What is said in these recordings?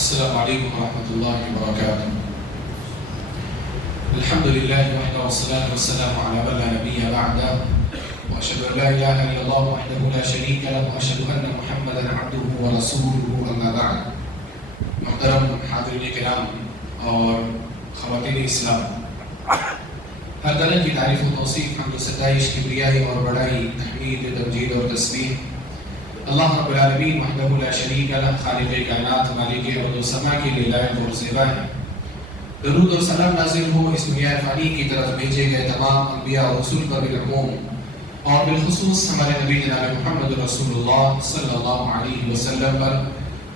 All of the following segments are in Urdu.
السلام عليكم ورحمة الله وبركاته. الحمد لله وحده والصلاة والسلام على من لا نبي بعده، وأشهد أن لا إله إلا الله وحده لا شريك له، وأشهد أن محمدا عبده ورسوله، أما بعد. محترم حاضرین کرام اور خواتین اسلام، ہر طرح کی تعریف و توصیف، حمد و ستائش، کبریائی اور بڑائی، تحمید، تمجید اور تسبیح اللہ رب العالمین وحدہ لا شریک لہ، خالق کائنات، مالک ارض و سما کے لیے لائق اور زیبا ہے۔ درود اور سلام نازل ہو اس دنیا فانی کی طرف بھیجے گئے تمام انبیاء اور رسول پر بالعموم، اور بالخصوص ہمارے نبی جناب محمد رسول اللہ صلی اللہ علیہ وسلم پر،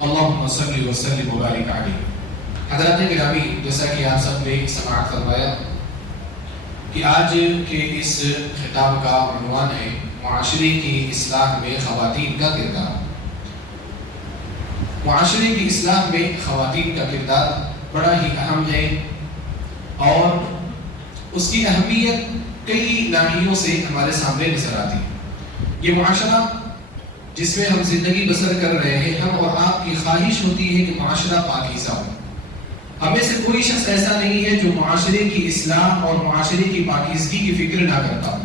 اللہم صلی وسلم وبارک علیہ۔ حضرات گرامی، جیسا کہ آپ سب نے سماعت فرمایا کہ آج کے اس خطاب کا عنوان ہے معاشرے کی اصلاح میں خواتین کا کردار۔ معاشرے کی اصلاح میں خواتین کا کردار بڑا ہی اہم ہے، اور اس کی اہمیت کئی ناحیوں سے ہمارے سامنے نظر آتی ہے۔ یہ معاشرہ جس میں ہم زندگی بسر کر رہے ہیں، ہم اور آپ کی خواہش ہوتی ہے کہ معاشرہ پاکیزہ ہو۔ ہمیں سے کوئی شخص ایسا نہیں ہے جو معاشرے کی اصلاح اور معاشرے کی پاکیزگی کی فکر نہ کرتا ہو،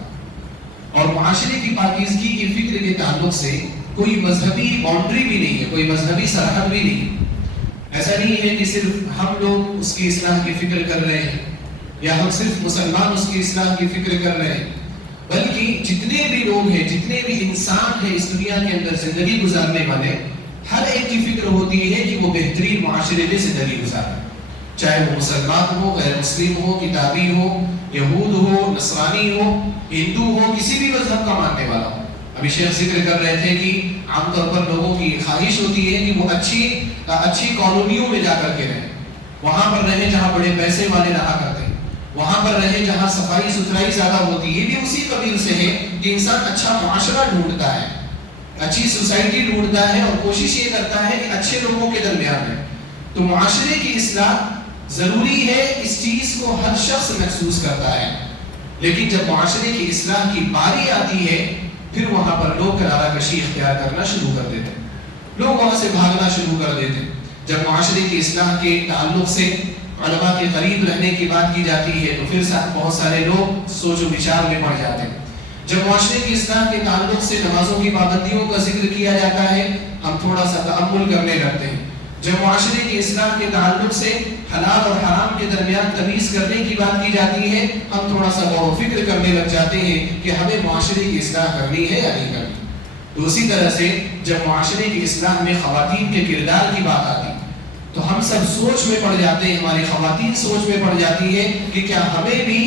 اور معاشرے کی پاکیزگی کی فکر کے تعلق سے کوئی مذہبی باؤنڈری بھی نہیں ہے، کوئی مذہبی سرحد بھی نہیں ہے۔ ایسا نہیں ہے کہ صرف ہم لوگ اس کی اصلاح کی فکر کر رہے ہیں، یا ہم صرف مسلمان اس کی اصلاح کی فکر کر رہے ہیں، بلکہ جتنے بھی لوگ ہیں، جتنے بھی انسان ہیں اس دنیا کے اندر زندگی گزارنے والے، ہر ایک کی فکر ہوتی ہے کہ وہ بہترین معاشرے میں زندگی گزارے، چاہے وہ مسلمان ہو، غیر مسلم ہو، کتابی ہو، یہود ہو، نصرانی ہو، ہندو ہو، کسی بھی مذہب کا ماننے والا ہو۔ ابھی شیخ ذکر کر رہے تھے کہ عام طور پر لوگوں کی خواہش ہوتی ہے کہ وہ اچھی کالونیوں میں جا کر کے رہیں، وہاں پر رہیں جہاں بڑے پیسے والے رہا کرتے ہیں، وہاں پر رہیں جہاں صفائی ستھرائی زیادہ ہوتی ہے۔ یہ بھی اسی قبیل سے ہے کہ انسان اچھا معاشرہ ڈھونڈتا ہے، اچھی سوسائٹی ڈھونڈتا ہے، اور کوشش یہ کرتا ہے کہ اچھے لوگوں کے درمیان ہے۔ تو معاشرے کی اصلاح ضروری ہے، اس چیز کو ہر شخص محسوس کرتا ہے، لیکن جب معاشرے کی اصلاح کی باری آتی ہے، پھر وہاں پر لوگ کنارہ کشی اختیار کرنا شروع کر دیتے ہیں، لوگ وہاں سے بھاگنا شروع کر دیتے ہیں۔ جب معاشرے کی اصلاح کے تعلق سے علماء کے قریب رہنے کی بات کی جاتی ہے تو پھر بہت سارے لوگ سوچ و وچار میں پڑ جاتے ہیں۔ جب معاشرے کی اصلاح کے تعلق سے نمازوں کی پابندیوں کا ذکر کیا جاتا ہے، ہم تھوڑا سا تأمل کرنے لگتے ہیں۔ جب معاشرے کی اصلاح کے تعلق سے حلال اور حرام کے درمیان تمیز کرنے کی بات کی جاتی ہے، ہم تھوڑا سا غور و فکر کرنے لگ جاتے ہیں کہ ہمیں معاشرے کی اصلاح کرنی ہے یا نہیں کرنی۔ تو اسی طرح سے جب معاشرے کی اصلاح میں خواتین کے کردار کی بات آتی تو ہم سب سوچ میں پڑ جاتے ہیں، ہماری خواتین سوچ میں پڑ جاتی ہے کہ کیا ہمیں بھی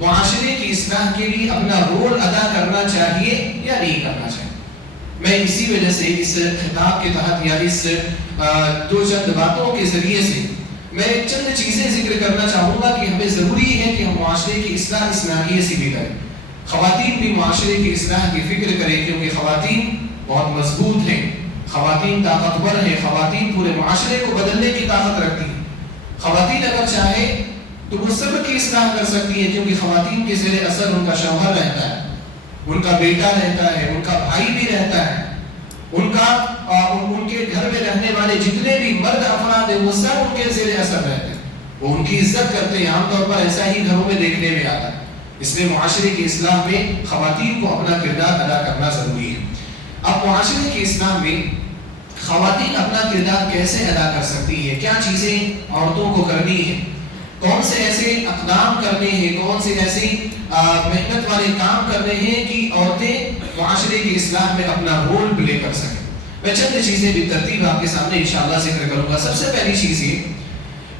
معاشرے کی اصلاح کے لیے اپنا رول ادا کرنا چاہیے یا نہیں کرنا چاہیے۔ میں اسی وجہ سے اس خطاب کے تحت یا اس دو چند باتوں کے ذریعے سے میں چند چیزیں ذکر کرنا چاہوں گا کہ ہمیں ضروری ہے کہ ہم معاشرے کی اصلاح اس ناحیے سے بھی کریں، خواتین بھی معاشرے کی اصلاح کی فکر کریں، کیونکہ خواتین بہت مضبوط ہیں، خواتین طاقتور ہیں، خواتین پورے معاشرے کو بدلنے کی طاقت رکھتی ہیں۔ خواتین اگر چاہے تو وہ سب کی اصلاح کر سکتی ہیں، کیونکہ خواتین کے زیر اثر ان کا شوہر رہتا ہے، ان کا بیٹا رہتا ہے، ان کا بھائی بھی رہتا ہے، ان کے گھر میں رہنے والے جتنے بھی مرد افراد ہیں وہ سب ان کے زیر اثر رہتے ہیں، وہ ان کی عزت کرتے ہیں۔ عام طور پر ایسا ہی گھروں میں دیکھنے میں آتا ہے، اس لیے معاشرے کی اصلاح میں خواتین کو اپنا کردار ادا کرنا ضروری ہے۔ اب معاشرے کی اصلاح میں خواتین اپنا کردار کیسے ادا کر سکتی ہے، کیا چیزیں عورتوں کو کرنی ہے، کون سے ایسے اقدام کرنے ہیں، کون سے ایسے محنت والے کام کرنے ہیں کہ عورتیں معاشرے کی اصلاح میں اپنا رول پلے کر سکیں۔ میں چند چیزیں بھی ترتیب آپ کے سامنے انشاءاللہ ذکر کروں گا۔ سب سے پہلی چیز یہ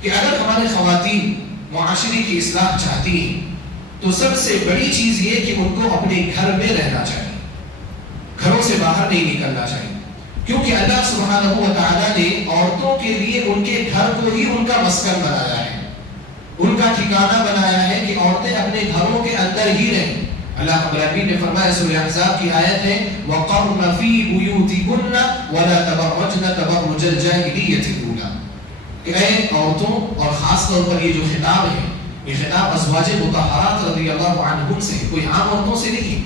کہ اگر ہمارے خواتین معاشرے کی اصلاح چاہتی ہیں تو سب سے بڑی چیز یہ کہ ان کو اپنے گھر میں رہنا چاہیے، گھروں سے باہر نہیں نکلنا چاہیے، کیونکہ اللہ سبحانہ و تعالیٰ نے عورتوں کے لیے ان کے گھر کو ہی ان کا مسکن بنایا ہے، ان کا ٹھکانہ بنایا ہے کہ عورتیں اپنے گھروں کے اندر ہی رہیں۔ اللہ رب العالمین نے فرمایا، سورہ احزاب کی آیت ہے وَقَرْنَ فِي بُيُوتِكُنَّ وَلَا تَبَرَّجْنَ تَبَرُّجَ الْجَاهِلِيَّةِ الْأُولَىٰ، کہ اے عورتوں، اور خاص طور پر یہ جو خطاب ہے یہ خطاب ازواج مطہرات رضی اللہ عنہم سے ہے، کوئی عام عورتوں سے نہیں ہے،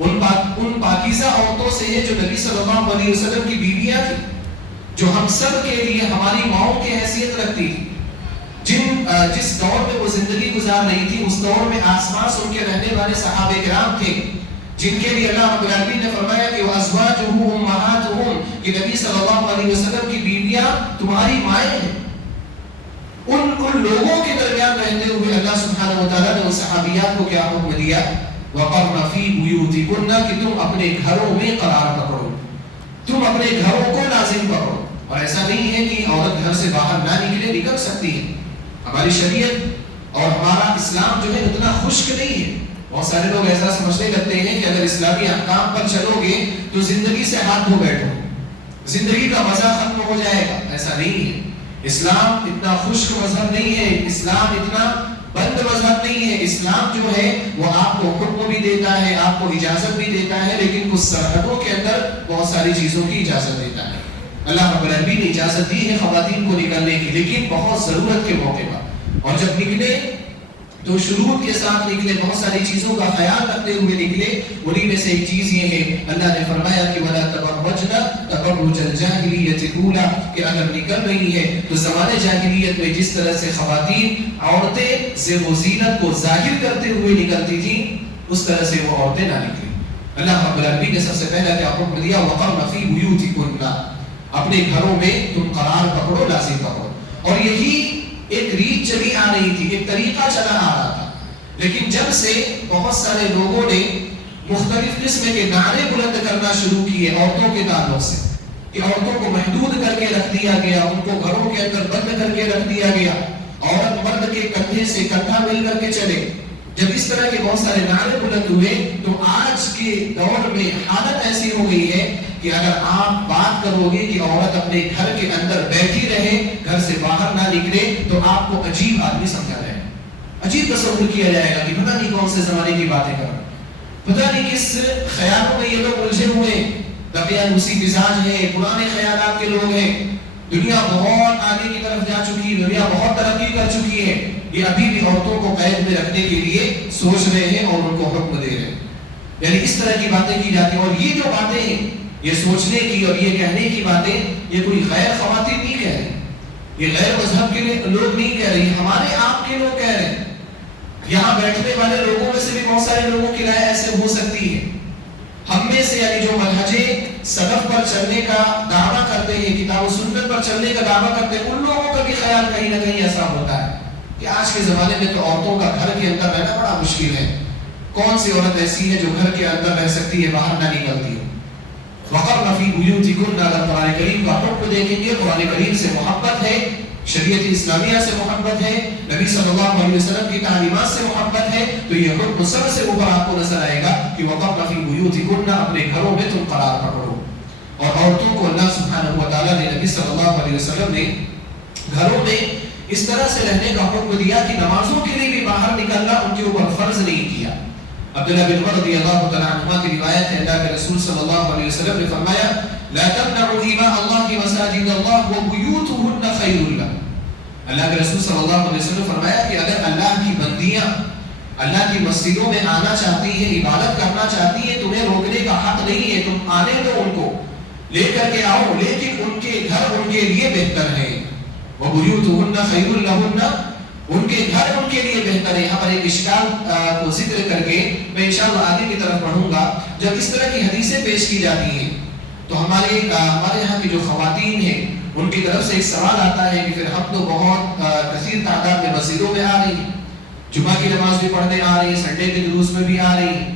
ان پاکیزہ عورتوں سے ہے جو نبی صلی اللہ علیہ وسلم کی بیویاں تھیں، جو ہم سب کے لیے ہماری ماؤں کی حیثیت رکھتی تھی، جس دور میں وہ زندگی گزار رہی تھی، اس دور میں آس پاس ان کے رہنے والے صحابہ کرام تھے جن کے لیے اللہ رب العالمین نے فرمایا کہ وَأَزْوَاجُهُ أُمَّهَاتُهُمْ کہ نبی صلی اللہ علیہ وسلم کی بیویاں تمہاری مائیں ہیں۔ ان لوگوں کے درمیان رہتے ہوئے اللہ سبحانہ وتعالیٰ نے ان صحابیات کو کیا حکم دیا؟ وَقَرْنَ فِي بُيُوتِكُنَّ کہ تم اپنے گھروں میں قرار پکڑو، تم اپنے گھروں کو لازم پکڑو۔ اور ایسا نہیں ہے کہ عورت گھر سے باہر نہ نکل سکتی ہے۔ ہماری شریعت اور ہمارا اسلام جو ہے اتنا خشک نہیں ہے۔ بہت سارے لوگ ایسا سمجھنے لگتے ہیں کہ اگر اسلامی احکام پر چلو گے تو زندگی سے ہاتھ دھو بیٹھو، زندگی کا مزہ ختم ہو جائے گا۔ ایسا نہیں ہے، اسلام اتنا خشک مذہب نہیں ہے، اسلام اتنا بند مذہب نہیں ہے۔ اسلام جو ہے وہ آپ کو حکم بھی دیتا ہے، آپ کو اجازت بھی دیتا ہے، لیکن کچھ سرحدوں کے اندر بہت ساری چیزوں کی اجازت دیتا ہے۔ اللہ رب العالمین نے اجازت دی ہے خواتین کو نکلنے کی، لیکن بہت ضرورت کے موقع پر، اور جب نکلے تو شروط کے ساتھ نکلے، بہت ساری چیزوں کا خیال رکھتے ہوئے نکلے۔ انہی میں سے ایک چیز یہ ہے، اللہ نے فرمایا کہ وَلَا تَبَرَّجْنَ تَبَرُّجَ الْجَاهِلِيَّةِ الْأُولَىٰ کہ اگر نکل رہی ہے تو زمانے جاہلیت میں جس طرح سے خواتین عورتیں زیب و زینت کو ظاہر کرتے ہوئے نکلتی تھیں، اس طرح سے وہ عورتیں نہ نکلیں۔ اللہ رب العالمین نے سب سے پہلا کیا حکم دیا؟ وَقَرْنَ فِي بُيُوتِكُنَّ اپنے گھروں میں تم قرار پکڑو، لازم پکڑو۔ اور یہی ایک ریت چلی آ رہی تھی، ایک طریقہ چلا آ رہا تھا، لیکن جب سے بہت سارے لوگوں نے مختلف قسم کے نعرے بلند کرنا شروع کیے عورتوں کے تعلق سے، کہ عورتوں کو محدود کر کے رکھ دیا گیا، ان کو گھروں کے اندر بند کر کے رکھ دیا گیا، عورت مرد کے کندھے سے کندھا مل کر کے چلے، جب اس طرح کے بہت سارے نعرے بلند ہوئے تو آج کے دور میں حالت ایسی ہو گئی ہے کہ اگر آپ بات کرو گے کہ عورت اپنے گھر کے اندر بیٹھی رہے، گھر سے باہر نہ نکلے، تو آپ کو عجیب آدمی سمجھا جائے گا، عجیب تصور کیا جائے گا کہ پتہ نہیں کون سے زمانے کی باتیں کر رہا ہے، پتہ نہیں کس خیالوں میں یہ لوگ الجھے ہوئے، طبیعت اسی مزاج ہے، پرانے خیالات کے لوگ ہیں، دنیا بہت آگے کی طرف جا چکی ہے، دنیا بہت ترقی کر چکی ہے، یہ ابھی بھی عورتوں کو قید میں رکھنے کے لیے سوچ رہے ہیں اور ان کو حکم دے رہے ہیں۔ یعنی اس طرح کی باتیں کی جاتی ہیں، اور یہ جو باتیں ہیں، یہ سوچنے کی اور یہ کہنے کی باتیں، یہ کوئی غیر خواتین نہیں کہہ رہی، یہ غیر مذہب کے لوگ نہیں کہہ رہی، ہمارے آپ کے لوگ کہہ رہے ہیں۔ یہاں بیٹھنے والے لوگوں میں سے بھی بہت سارے لوگوں کی رائے ایسے ہو سکتی ہے۔ ہم میں سے یعنی جو منہج سلف پر چلنے کا دعویٰ کرتے ہیں، کتاب و سنت پر چلنے کا دعویٰ کرتے ہیں، ان لوگوں کا بھی خیال کہیں نہ کہیں ایسا ہوتا ہے کہ آج کے زمانے میں تو عورتوں کا گھر کے اندر رہنا بڑا مشکل ہے، کون سی عورت ایسی ہے جو گھر کے اندر رہ سکتی ہے، باہر نہ نکلتی ہے۔ وَقَرْنَ فِي بُيُوتِكُنَّ اگر قرآن کریم کا حکم دیکھیں گے، قرآن کریم سے محبت ہے، شریعت اسلامیہ سے محبت ہے، نبی صلی اللہ علیہ وسلم کی تعلیمات سے محبت ہے، تو یہ حکم سب سے اوپر آپ کو نظر آئے گا کہ وَقَرْنَ فِي بُيُوتِكُنَّ اپنے گھروں میں تم قرار پکڑو۔ اور عورتوں کو اللہ سبحانہ و تعالیٰ نے، نبی صلی اللہ علیہ وسلم نے گھروں میں اس طرح سے رہنے کا حکم دیا کہ نمازوں کے لیے بھی باہر نکلنا ان کے اوپر فرض نہیں کیا۔ عبداللہ بن عمر رضی اللہ تعالیٰ عنہما کی روایت ہے، اللہ کے رسول صلی اللہ علیہ وسلم نے فرمایا لا تمنعوا إماء الله مساجد الله وبيوتهن خير لكم۔ اللہ کے رسول صلی اللہ علیہ وسلم نے فرمایا کہ اگر اللہ کی بندیاں اللہ کی مسجدوں میں آنا چاہتی ہیں، عبادت کرنا چاہتی ہیں، تمہیں روکنے کا حق نہیں ہے، تم آنے دو، ان کو لے کر کے آؤ، لیکن ان کے گھر ان کے لیے بہتر ہے۔ وَبُيُوتُهُنَّ خَيْرٌ لَهُنَّ ان کے گھر ان کے لیے بہتر ہے۔ یہاں پر ایک اشکال کو ذکر کر کے میں انشاءاللہ آگے کی طرف بڑھوں گا۔ جب اس طرح کی حدیثیں پیش کی جاتی ہیں تو ہمارے یہاں کی جو خواتین ہیں ان کی طرف سے ایک سوال آتا ہے کہ پھر ہم تو بہت کثیر تعداد میں مسجدوں میں آ رہی ہیں، جمعہ کی نماز بھی پڑھنے آ رہی ہیں، سنڈے کے دروس میں بھی آ رہی ہیں،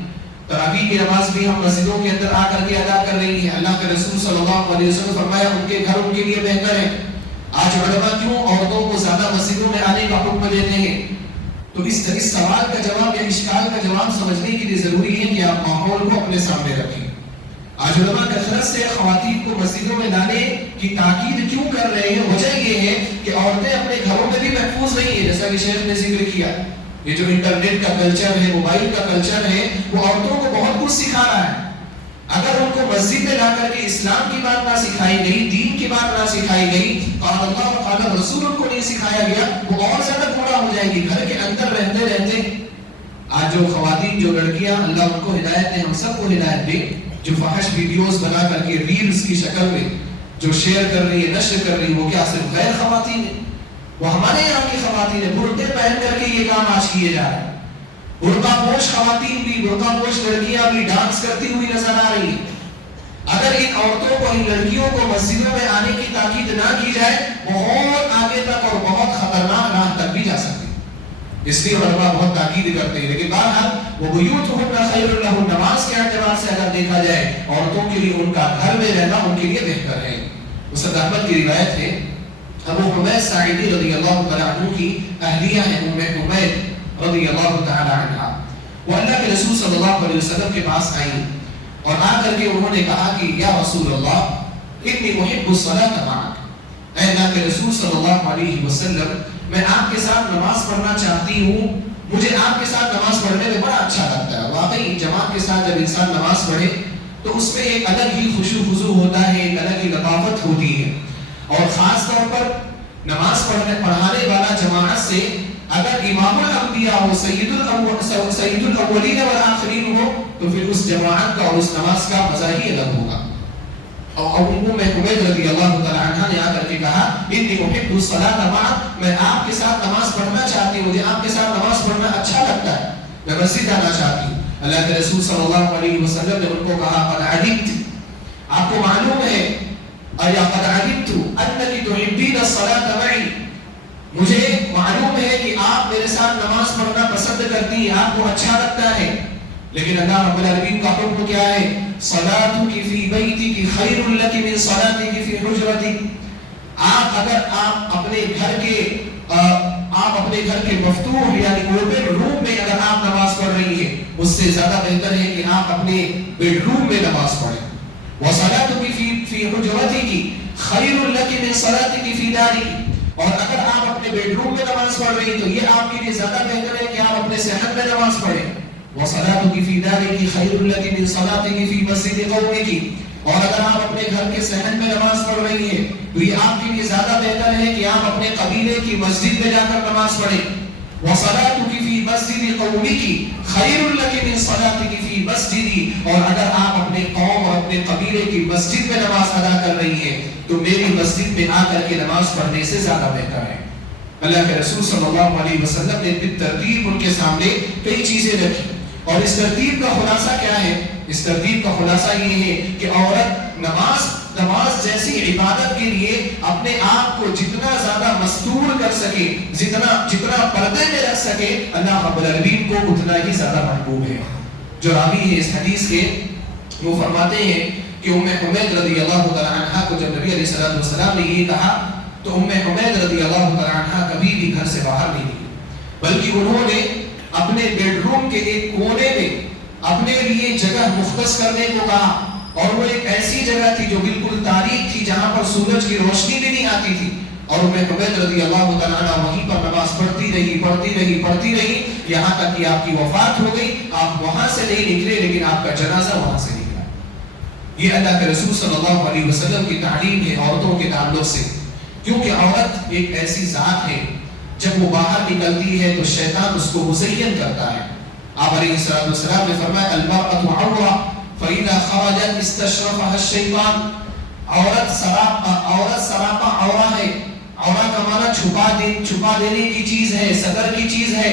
تراویح کی نماز بھی ہم مسجدوں کے اندر آ کر کے ادا کر رہی ہیں۔ اللہ کے رسول صلی اللہ علیہ وسلم نے فرمایا ان کے گھر ان کے لیے بہتر ہے۔ آج علماء کیوں عورتوں کو زیادہ مسجدوں میں آنے کا حکم دیتے ہیں؟ تو اس سوال کا جواب یا اشکال کا جواب سمجھنے کے لیے ضروری ہے کہ آپ ماحول کو اپنے سامنے رکھیں۔ آج علماء کثرت سے خواتین کو مسجدوں میں لانے کی تاکید کیوں کر رہے ہیں؟ وجہ یہ ہے کہ عورتیں اپنے گھروں میں بھی محفوظ نہیں ہیں، جیسا کہ شیخ نے ذکر کیا۔ یہ جو انٹرنیٹ کا کلچر ہے، موبائل کا کلچر ہے، وہ عورتوں کو بہت کچھ سکھا رہا ہے۔ اگر ان کو مسجد میں لا کر کے اسلام کی بات نہ سکھائی گئی، دین کی بات نہ سکھائی گئی، قال اللہ و قال رسول ان کو نہیں سکھایا گیا، وہ اور زیادہ گمراہ ہو جائے گی۔ گھر کے اندر رہتے رہتے آج جو خواتین، جو لڑکیاں، اللہ ان کو ہدایت دے، ہم سب کو ہدایت دے، جو فحش ویڈیوز بنا کر کے ریلز کی شکل میں جو شیئر کر رہی ہے، نشر کر رہی ہے، وہ کیا صرف غیر خواتین ہیں؟ وہ ہمارے یہاں کی خواتین ہیں. برقعے پہن کر کے یہ کام آج کیے جا رہے ہیں. برقع پوش خواتین بھی، برقع پوش لڑکیاں بھی ڈانس کرتی ہوئی نظر آ رہی ہیں. اگر ان عورتوں کو، ان لڑکیوں کو مسجدوں میں آنے کی تاکید نہ کی جائے، بہت آگے تک اور بہت خطرناک راہ تک بھی جا سکتی. اس لیے علماء بہت تاکید کرتے ہیں. لیکن بہرحال وَبُيُوتُهُنَّ خَيْرٌ لَهُنَّ، نماز کے اعتبار سے اگر دیکھا جائے عورتوں کے لیے ان کا گھر میں رہنا ان کے لیے بہتر ہے. مسند احمد کی روایت ہے، ابو حمید ساعدی رضی اللہ تعالیٰ عنہ کی اہلیہ ہے ام حمید رضی اللہ تعالیٰ عنہ. وہ اللہ کے رسول صلی اللہ علیہ وسلم کے پاس آئی اور آ کر کے انہوں نے کہا کہ یا رسول اللہ انی احب الصلاۃ معک، اے اللہ کے رسول صلی اللہ علیہ وسلم میں آپ کے ساتھ نماز پڑھنا چاہتی ہوں، مجھے آپ کے ساتھ نماز پڑھنے میں بڑا اچھا لگتا ہے. واقعی جماعت کے ساتھ جب انسان نماز پڑھے تو اس میں ایک الگ ہی خشوع خضوع ہوتا ہے، ایک الگ ہی لطافت ہوتی ہے. اور خاص طور پر نماز پڑھانے والا جماعت سے اگر امام الانبیاء ہو، سید الاولین والآخرین ہو، تو پھر اس جماعت کا اور اس نماز کا مزہ ہی الگ ہوگا. اور ام حمید رضی اللہ تعالی عنہ نے آ کر کے کہا انی احب الصلاۃ معک، میں آپ کے ساتھ نماز پڑھنا چاہتی ہوں، مجھے آپ کے ساتھ نماز پڑھنا اچھا لگتا ہے، میں مسجد آنا چاہتی ہوں. اللہ کے رسول صلی اللہ علیہ وسلم نے ان کو کہا قد علمت، آپ کو معلوم ہے، ایا قد علمت انک تحبین الصلاۃ معی، مجھے معلوم ہے کہ آپ میرے ساتھ نماز پڑھنا پسند کرتی ہیں، آپ کو اچھا لگتا ہے. لیکن اللہ رب العالمین کا حکم کیا ہے؟ صلاتک فی بیتک خیر لک من صلاتک فی حجرتک. اگر آپ اپنے گھر کے مفتوح یعنی اوپن روم میں اگر آپ نماز پڑھ رہی ہیں، اس سے زیادہ بہتر ہے کہ آپ اپنے بیڈ روم میں نماز پڑھیں. وصلاتک فی حجرتک خیر لک من صلاتک فی دارک، اور اگر آپ اپنے بیڈ روم میں نماز پڑھ رہی ہیں تو یہ آپ کے لیے زیادہ بہتر ہے کہ آپ اپنے صحن میں نماز پڑھیں. وصلاتک فی دارک خیر لک من صلاتک فی مسجد قومک، اور اگر آپ اپنے گھر کے صحن میں نماز پڑھ رہی ہیں تو یہ آپ کے لیے زیادہ بہتر ہے کہ آپ اپنے قبیلے کی مسجد میں جا کر نماز پڑھیں. وصلاتک فی مسجد قومک خیر لک من صلاتک فی مسجدی، اور اگر آپ اپنے قوم اور اپنے قبیلے کی مسجد میں نماز ادا کر رہی ہیں تو میری مسجد میں آ کر کے نماز پڑھنے سے زیادہ بہتر ہے. اللہ کے رسول صلی اللہ علیہ وسلم نے بالترتیب ان کے سامنے کئی چیزیں رکھی، اور اس ترتیب کا خلاصہ کیا ہے؟ اس ترتیب کا خلاصہ یہ ہے کہ عورت نماز جیسی عبادت کے لیے اپنے آپ کو جتنا زیادہ مستور کر سکے، جتنا پردے میں رکھ سکے، اللہ رب العالمین کو اتنا ہی زیادہ محبوب ہے. جو راوی ہے اس حدیث کے، وہ فرماتے ہیں کہ ام حمید رضی اللہ تعالی عنہ کو جب نبی علیہ السلام نے یہ کہا تو ام حمید رضی اللہ تعالی عنہ کبھی بھی گھر سے باہر نہیں نکلی، بلکہ انہوں نے اپنے بیڈ روم کے ایک کونے میں اپنے لیے جگہ مختص کرنے کو کہا، اور وہ ایک ایسی جگہ تھی جو بالکل تاریک تھی، جہاں پر سورج کی روشنی بھی نہیں آتی تھی. اور ام حمید رضی اللہ تعالیٰ عنہ وہیں پر نماز پڑھتی رہی یہاں تک کہ آپ کی وفات ہو گئی. آپ وہاں سے نہیں نکلے لیکن آپ کا جنازہ وہاں سے نکلا. یہ اللہ کے رسول صلی اللہ علیہ وسلم کی تعلیم ہے عورتوں کے تعلق سے، کیونکہ عورت ایک ایسی ذات ہے جب وہ باہر نکلتی ہے تو شیطان اس کو مزین کرتا ہے. آپ علیہ السلام نے فرمایا المرأة عورہ فإذا خرجت استشرفها الشیطان. عورت سراپا عورہ ہے. عورہ کا معنی چھپا دینے کی چیز ہے، صدر کی چیز ہے.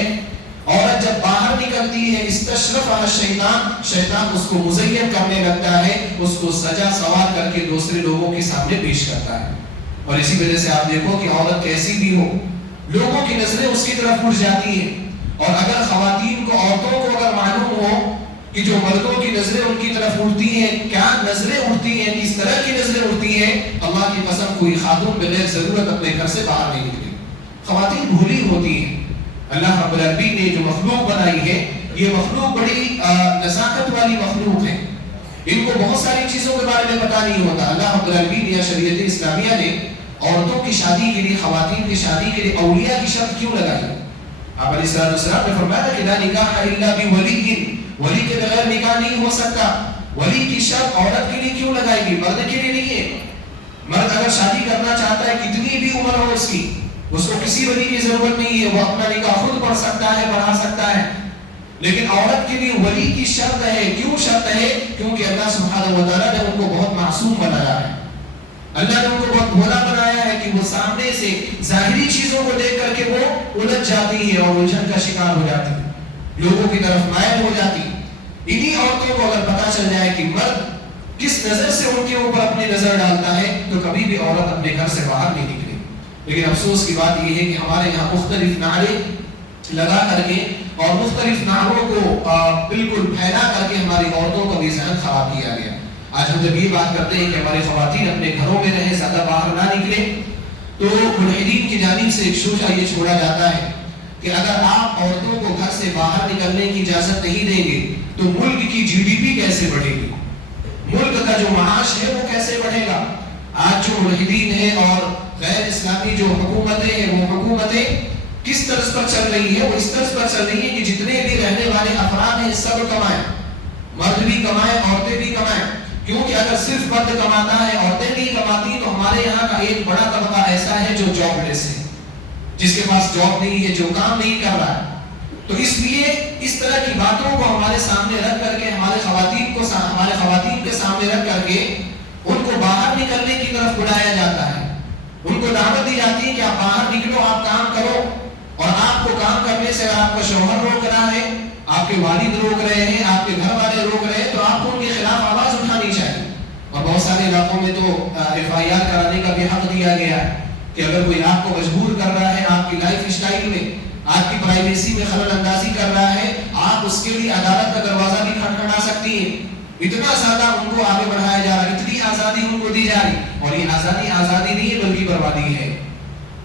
عورت جب باہر نکلتی ہے استشرفها الشیطان، شیطان اس کو مزین کرنے لگتا ہے، اس کو سجا سوار کر کے دوسرے لوگوں کے سامنے پیش کرتا ہے. اور اسی وجہ سے آپ دیکھو کہ عورت کیسی بھی ہو، لوگوں کی نظریں اس کی طرف اٹھ جاتی ہیں. اور اگر خواتین کو، عورتوں کو اگر معلوم ہو کہ جو مردوں کی نظریں ان کی طرف اٹھتی ہیں، کیا نظریں اٹھتی ہیں، کس طرح کی نظریں اٹھتی ہیں، اللہ کی قسم کوئی خاتون بغیر ضرورت اپنے گھر سے باہر نہیں نکلے. خواتین بھولی ہوتی ہیں. اللہ رب العالمین نے جو مخلوق بنائی ہے، یہ مخلوق بڑی نزاکت والی مخلوق ہے. ان کو بہت ساری چیزوں کے بارے میں پتہ نہیں ہوتا. اللہ رب العالمین یا شریعت اسلامیہ نے عورتوں کی شادی کے لیے، خواتین کی شادی کے لیے اولیاء کی شرط کیوں لگائی؟ آپ علیہ السلام نے فرمایا کہ لا نکاح الا بولی، ولی کے بغیر نکاح نہیں ہو سکتا. ولی کی شرط عورت کے لیے کیوں لگائی گئی؟ مرد کے لیے نہیں ہے. مرد اگر شادی کرنا چاہتا ہے کتنی بھی عمر ہو اس کی، اس کو کسی ولی کی ضرورت نہیں ہے، وہ اپنا نکاح خود پڑھ سکتا ہے، پڑھا سکتا ہے. لیکن عورت کے لیے ولی کی شرط ہے. کیوں شرط ہے؟ کیونکہ اللہ سبحانہ و تعالیٰ نے ان کو بہت معصوم بنایا ہے. اللہ نے ان کو بہت بھولا بنایا ہے کہ وہ سامنے سے ظاہری چیزوں کو دیکھ کر کے وہ الجھ جاتی ہے اور الجھن کا شکار ہو جاتی ہے، لوگوں کی طرف مائل ہو جاتی۔ انہی عورتوں کو اگر پتا چل جائے کہ مرد کس نظر سے ان کے اوپر اپنی نظر ڈالتا ہے تو کبھی بھی عورت اپنے گھر سے باہر نہیں نکلے۔ لیکن افسوس کی بات یہ ہے کہ ہمارے یہاں مختلف نعرے لگا کر کے اور مختلف نعروں کو بالکل پھیلا کر کے ہماری عورتوں کا بھی ذہن خراب کیا گیا۔ آج ہم جب یہ بات کرتے ہیں کہ ہماری خواتین اپنے گھروں میں رہیں، زیادہ باہر نہ نکلیں، تو ملحدین کی جانب سے ایک شوشہ یہ چھوڑا جاتا ہے کہ اگر آپ عورتوں کو گھر سے باہر نکلنے کی اجازت نہیں دیں گے تو ملک کی جی ڈی پی کیسے بڑھے گی، ملک کا جو معاش ہے وہ کیسے بڑھے گا۔ آج جو ملحدین ہیں اور غیر اسلامی جو حکومتیں ہیں وہ حکومتیں کس طرز پر چل رہی ہے؟ وہ اس طرز پر چل رہی ہے کہ جتنے بھی رہنے والے افراد ہیں سب کمائیں، مرد بھی کمائیں، عورتیں بھی کمائیں، کیونکہ اگر صرف مرد کماتا ہے عورتیں نہیں کماتی تو ہمارے یہاں کا ایک بڑا طبقہ ایسا ہے جو جاب لیس ہے، جس کے پاس جاب نہیں ہے، جو کام نہیں کر رہا ہے۔ تو اس لیے اس طرح کی باتوں کو ہمارے سامنے رکھ کر کے ہمارے خواتین کے سامنے رکھ کر کے ان کو باہر نکلنے کی طرف بلایا جاتا ہے، ان کو دعوت دی جاتی ہے کہ آپ باہر نکلو، آپ کام کرو، اور آپ کو کام کرنے سے آپ کا شوہر روک رہا ہے، آپ کے والد روک رہے ہیں، آپ کے گھر والے روک رہے ہیں، تو آپ کو ان کے خلاف آواز اٹھانی چاہیے۔ اور بہت سارے علاقوں میں تو FIR کرانے کا بھی حق دیا گیا ہے کہ اگر کوئی آپ کو مجبور کر رہا ہے، آپ کی لائف اسٹائل میں، آپ کی پرائیویسی میں خلل اندازی کر رہا ہے، آپ اس کے لیے عدالت کا دروازہ بھی کھٹکھٹا سکتی ہیں۔ اتنا زیادہ ان کو آگے بڑھایا جا رہا ہے، اتنی آزادی ان کو دی جا رہی، اور یہ آزادی نہیں ہے بلکہ بربادی ہے۔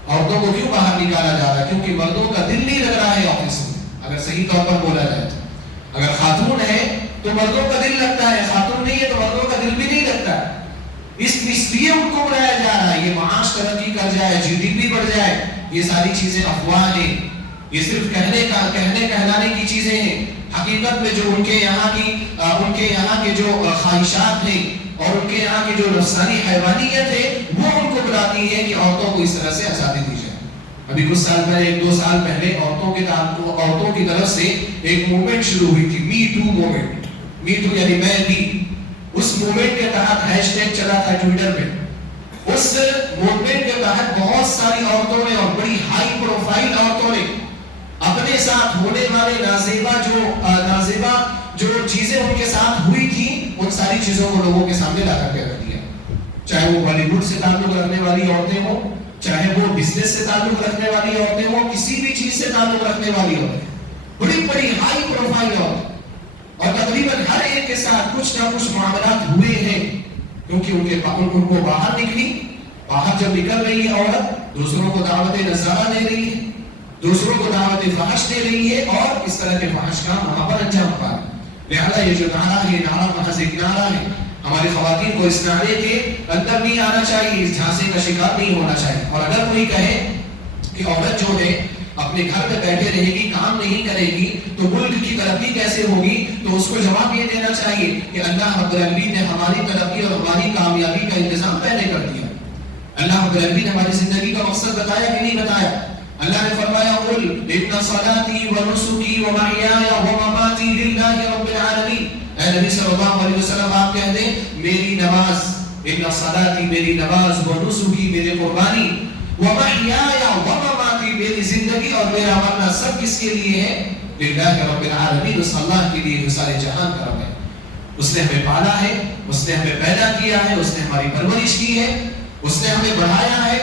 عورتوں کو کیوں باہر نکالا جا رہا ہے؟ کیونکہ مردوں کا دل نہیں لگ رہا ہے آفس میں، اگر صحیح طور پر بولا جائے تو۔ اگر خاتون ہے تو مردوں کا دل لگتا ہے، خاتون نہیں ہے تو مردوں کا دل بھی نہیں لگتا ہے۔ اس لیے ان کو بلایا جا رہا ہے، یہ معاش ترقی کر جائے، جی ڈی پی بڑھ جائے، یہ ساری چیزیں افواہ ہیں، یہ صرف کہنے کہلانے کی چیزیں ہیں۔ حقیقت میں جو ان کے یہاں کے جو خواہشات ہیں اور ان کے یہاں کی جو نفسانی حیوانیت ہے وہ ان کو بلاتی ہے کہ عورتوں کو اس طرح سے آزادی دی جائے۔ ابھی کچھ سال پہلے، 1-2 سال پہلے عورتوں کی طرف سے ایک موومنٹ شروع ہوئی تھی، me too movement, me too یعنی میں بھی۔ اس موومنٹ کے تحت ہیش ٹیگ چلا تھا ٹویٹر پہ۔ اس موومنٹ کے تحت بہت ساری عورتوں نے اور بڑی ہائی پروفائل عورتوں نے اپنے ساتھ ہونے والے نازیبا جو چیزیں ان کے ساتھ ہوئی تھی ان ساری چیزوں کو لوگوں کے سامنے لا کر کے رکھ دیا، چاہے وہ بالی ووڈ سے تعلق رکھنے والی عورتیں ہوں، چاہے وہ بزنس سے تعلق رکھنے والی عورتیں ہوں، کسی بھی چیز سے تعلق رکھنے والی عورتیں، بڑی بڑی ہائی پروفائل عورتیں، اور تقریباً ہر ایک کے ساتھ کچھ نہ کچھ معاملات ہوئے ہیں، کیونکہ ان کو باہر نکلی۔ باہر جب نکل رہی ہے عورت، دوسروں کو دعوت نظارہ دے رہی ہے، دوسروں کو دعوت فحش دے رہی ہے، اور اس طرح کے فحش کام وہاں پر انجام پا رہے ہیں۔ لہذا یہ جو نعرہ ہے، نعرہ محض ایک نعرہ ہے، ہماری خواتین کو اس نعرے کے اندر نہیں آنا چاہیے، اس جھانسے کا شکار نہیں ہونا چاہیے۔ اور اگر کوئی کہے کہ عورت جو ہے اپنے گھر میں بیٹھے رہے گی، کام نہیں کرے گی تو ملک کی ترقی کیسے ہوگی، تو اس کو جواب یہ دینا چاہیے کہ اللہ رب العالمین نے ہماری ترقی اور ہماری کامیابی کا انتظام پہلے کر دیا۔ اللہ رب العالمین نے ہماری زندگی کا مقصد بتایا کہ نہیں بتایا؟ اللہ نے فرمایا قل ان صلاتي ونسكي ومحياي ومماتي لله رب العالمین۔ اے نبی صلی اللہ علیہ وسلم آپ کہہ دیں میری نماز، ان صلاتی میری نماز، ونسكي میری قربانی، ومحياي ومماتي میری زندگی اور میرا مرنا سب کس کے لیے ہے؟ للہ رب العالمین، اس اللہ کے لیے جو سارے جہان کا رب ہے۔ اس نے ہمیں پالا ہے، اس نے ہمیں پیدا کیا ہے، اس نے ہماری پرورش کی ہے، اس نے ہمیں بڑھایا ہے،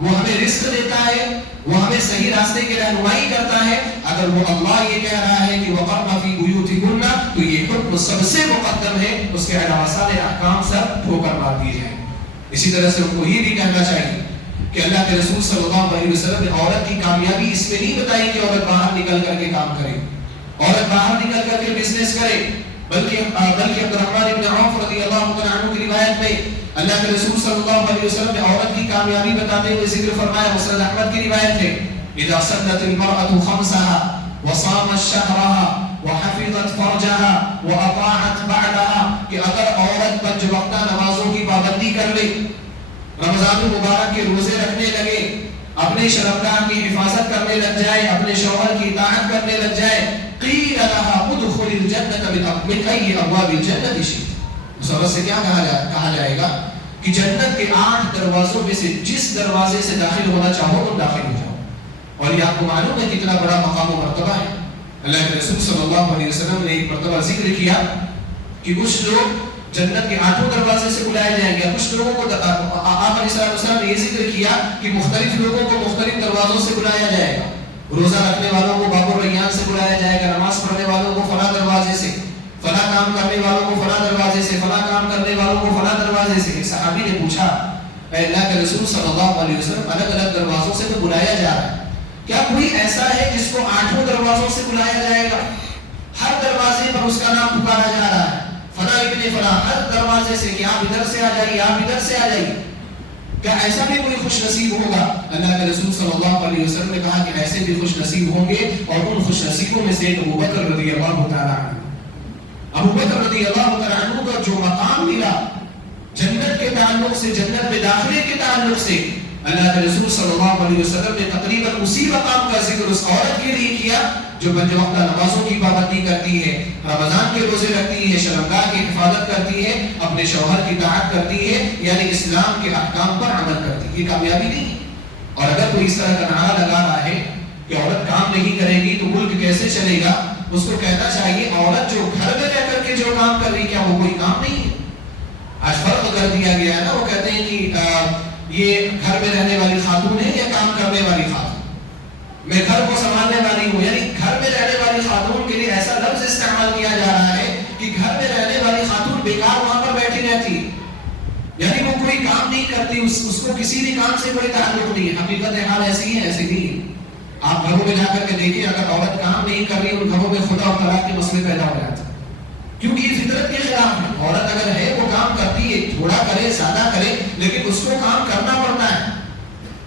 وہ ہمیں رزق دیتا ہے، وہ ہمیں صحیح راستے کی رہنمائی کرتا ہے۔ اگر وہ اللہ یہ کہہ رہا ہے کہ وَقَرْنَ فِي بُيُوتِكُنَّ، تو یہ حکم سب سے مقدم ہے، اس کے علاوہ سارے احکام سب ٹھوکر مار دیے جائیں۔ اسی طرح سے ان کو یہ بھی کہنا چاہیے کہ اللہ کے رسول صلی اللہ علیہ وسلم نے عورت کی کامیابی اس میں نہیں بتائی کہ عورت باہر نکل کر کے کام کرے، عورت باہر نکل کر کے بزنس کرے، بلکہ عبدالرحمن بن عوف رضی اللہ عنہ کی روایت میں اللہ کے رسول صلی اللہ علیہ وسلم نے عورت کی کامیابی بتاتے ہوئے ذکر فرمایا، مسند احمد کی روایت ہے، اذا صلت المرأة خمسها وصامت شهرها وحفظت فرجها واطاعت بعدها، کہ اگر عورت پنج وقتہ نمازوں کی پابندی کر لے، رمضان المبارک کے روزے رکھنے لگے، اپنے شرمگاہ کی حفاظت کرنے لگ جائے، اپنے شوہر کی اطاعت کرنے لگ جائے، قیل لها ادخل الجنة من أي أبواب الجنة شئت، اس عورت سے کیا کہا جائے گا کہ جنت کے 8 دروازوں میں سے جس دروازے سے داخل ہونا چاہو تم داخل ہو جاؤ. اور یہ آپ کو معلوم ہے کتنا بڑا مقام و مرتبہ ہے. اللہ کے رسول صلی اللہ علیہ وسلم نے ایک مرتبہ ذکر کیا کہ کچھ لوگ جنت کے 8 دروازے سے بلائے جائیں گے. کچھ لوگوں کو آپ علیہ السلام نے یہ ذکر کیا کہ مختلف لوگوں کو مختلف دروازوں سے بلایا جائے گا. روزہ رکھنے والوں کو باب الریان سے بلایا جائے گا, نماز پڑھنے والوں کو فلاں دروازے سے, فلاں کام کرنے والوں کو فلاں دروازے سے, فلاں کام کرنے والوں کو فلاں دروازے سے. ایک صحابی نے پوچھا اے اللہ کے رسول صلی اللہ علیہ وسلم, الگ الگ دروازوں سے تو بلایا جا رہا ہے, کیا کوئی ایسا ہے جس کو 8 دروازوں سے بلایا جائے گا؟ ہر دروازے پر اس کا نام پکارا جا رہا ہے, فلاں ابن فلاں, ہر دروازے سے کہ آپ ادھر سے آ جائیے, آپ ادھر سے آ جائیے. کیا ایسا بھی کوئی خوش نصیب ہوگا؟ اللہ کے رسول صلی اللہ علیہ وسلم نے کہا کہ ایسے بھی خوش نصیب ہوں گے, اور ان خوش نصیبوں میں سے ابو بکر رضی اللہ تعالیٰ عنہ. ابو بکر رضی اللہ تعالیٰ عنہ کو جو مقام ملا جنت کے تعلق سے, جنت میں داخلے کے تعلق سے, اللہ کے رسول صلی اللہ علیہ وسلم نے تقریباً اسی مقام کا ذکر اس عورت کے لیے کیا جو پنج وقتہ نمازوں کی پابندی کرتی ہے, رمضان کے روزے رکھتی ہے, شرمگاہ کی حفاظت کرتی ہے, اپنے شوہر کی اطاعت کرتی ہے, یعنی اسلام کے احکام پر عمل کرتی ہے. یہ کامیابی نہیں ہے. اور اگر کوئی اس طرح کا نعرہ لگا رہا ہے کہ عورت کام نہیں کرے گی تو ملک کیسے چلے گا, اس کو کہنا چاہیے عورت جو گھر میں رہ کر کے جو کام کر رہی, کیا وہ کوئی کام نہیں ہے؟ آج فرق کر دیا گیا ہے نا, وہ کہتے ہیں کہ یہ گھر میں رہنے والی خاتون ہے یا کام کرنے والی خاتون, میں گھر کو سنبھالنے والی ہوں. یعنی گھر میں رہنے والی خاتون کے لیے ایسا لفظ استعمال کیا جا رہا ہے کہ گھر میں رہنے والی خاتون بیکار وہاں پر بیٹھی رہتی ہے, یعنی وہ کوئی کام نہیں کرتی, اس کو کسی بھی کام سے کوئی تعلق نہیں ہے. حقیقت حال ایسی ہے, ایسی نہیں ہے. آپ گھروں میں جا کر کے دیکھیں, اگر عورت کام نہیں کر رہی, ان گھروں میں خدا اور طلاق کے مسئلے پیدا ہو جاتے ہیں, کیونکہ یہ فطرت کے خلاف ہے. عورت اگر ہے وہ کام کرتی ہے, تھوڑا کرے زیادہ کرے, لیکن اس کو کام کرنا پڑتا ہے,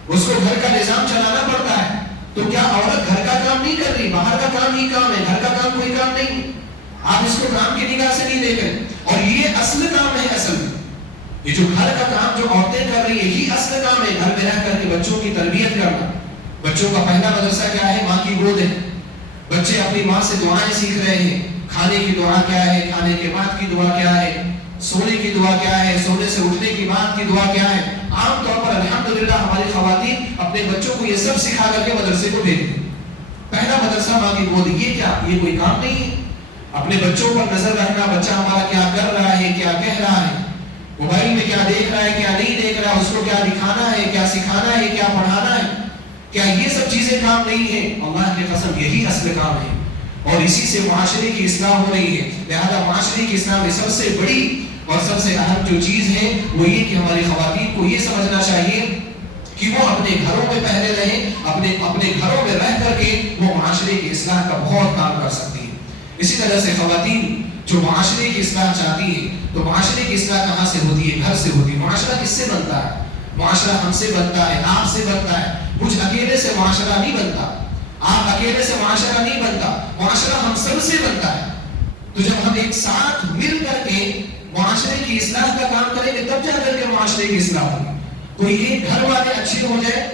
اس کو گھر کا نظام چلانا پڑتا ہے. تو کیا عورت گھر کا کام نہیں کر رہی؟ باہر کا کام ہی کام ہے, گھر کا کام کوئی کام نہیں. آپ اس کو کام کی نگاہ سے نہیں دیکھیں. اور یہ اصل کام ہے. اصل میں یہ جو گھر کا کام جو عورتیں کر رہی ہیں, یہی اصل کام ہے. گھر میں رہ کر کے بچوں کی تربیت کرنا. بچوں کا پہلا مدرسہ کیا ہے؟ ماں کی گود ہے. بچے اپنی ماں سے دعائیں سیکھ رہے ہیں. کھانے کی دعا کیا ہے, کھانے کے بعد کی دعا کیا ہے, سونے کی دعا کیا ہے, سونے سے اٹھنے کی بعد کی دعا کیا ہے. عام طور پر الحمدللہ ہماری خواتین اپنے بچوں کو یہ سب سکھا کر کے مدرسے کو بھیجتی ہیں. پہلا مدرسہ ماں کی گود. یہ کیا, یہ کوئی کام نہیں ہے. اپنے بچوں پر نظر رکھنا, بچہ ہمارا کیا کر رہا ہے, کیا کہہ رہا ہے, موبائل میں کیا دیکھ رہا ہے, کیا نہیں دیکھ رہا, اس کو کیا دکھانا ہے, کیا سکھانا ہے, کیا پڑھانا ہے, کیا یہ سب چیزیں کام نہیں ہے؟ اللہ کی قسم یہی اصل کام ہے. اور اسی سے معاشرے کی اصلاح ہو رہی ہے. لہذا معاشرے کی اصلاح میں سب سے بڑی اور سب سے اہم جو چیز ہے وہ یہ کہ ہماری خواتین کو یہ سمجھنا چاہیے کہ وہ اپنے گھروں میں پہلے رہیں, اپنے گھروں میں رہ کر کے وہ معاشرے کی اصلاح کا بہت کام کر سکتی ہیں. اسی طرح سے خواتین جو معاشرے کی اصلاح چاہتی ہے تو معاشرے کی اصلاح کہاں سے ہوتی ہے؟ گھر سے ہوتی ہے. معاشرہ کس سے بنتا ہے؟ معاشرہ ہم سے بنتا ہے, آپ سے بنتا ہے. مجھ اکیلے سے معاشرہ نہیں بنتا, آپ اکیلے سے معاشرہ نہیں بنتا, معاشرہ ہم سب سے بنتا ہے. تو جب ہم ایک ساتھ مل کر کے معاشرے کی اصلاح کا کام کریں گے تب جا کر کے معاشرے کی اصلاح ہوگی. کوئی ایک گھر والے اچھے ہو جائے,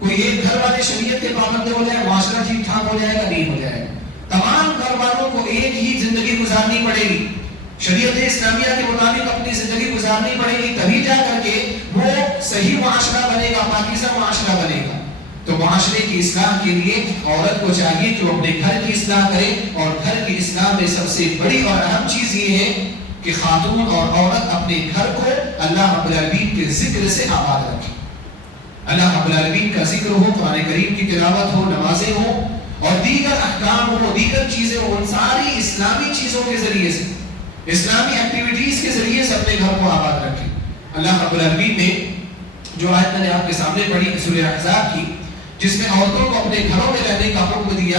کوئی ایک گھر والے شریعت کے پابند ہو جائے, معاشرہ ٹھیک ٹھاک ہو جائے گا؟ نہیں ہو جائے گا. تمام گھر والوں کو ایک ہی زندگی گزارنی پڑے گی, شریعت اسلامیہ کے مطابق اپنی زندگی گزارنی پڑے گی, تبھی جا کر کے وہ صحیح معاشرہ بنے گا, پاکیزہ معاشرہ بنے گا. تو معاشرے کی اصلاح کے لیے عورت کو چاہیے کہ وہ اپنے گھر کی اصلاح کرے, اور گھر کی اصلاح میں سب سے بڑی اور اہم چیز یہ ہے کہ خاتون اور عورت اپنے گھر کو اللہ رب العالمین کے ذکر سے آباد رکھے. اللہ رب العالمین کا ذکر ہو, قرآن کریم کی تلاوت ہو, نمازیں ہوں اور دیگر احکام ہو, دیگر چیزیں ہوں, ان ساری اسلامی چیزوں کے ذریعے سے, اسلامی ایکٹیویٹیز کے ذریعے سے اپنے گھر کو آباد رکھے. اللہ رب العالمین نے جو آیت میں نے آپ کے سامنے پڑھی سورہ احزاب کی, جس میں عورتوں کو اپنے گھروں میں رہنے کا حکم دیا,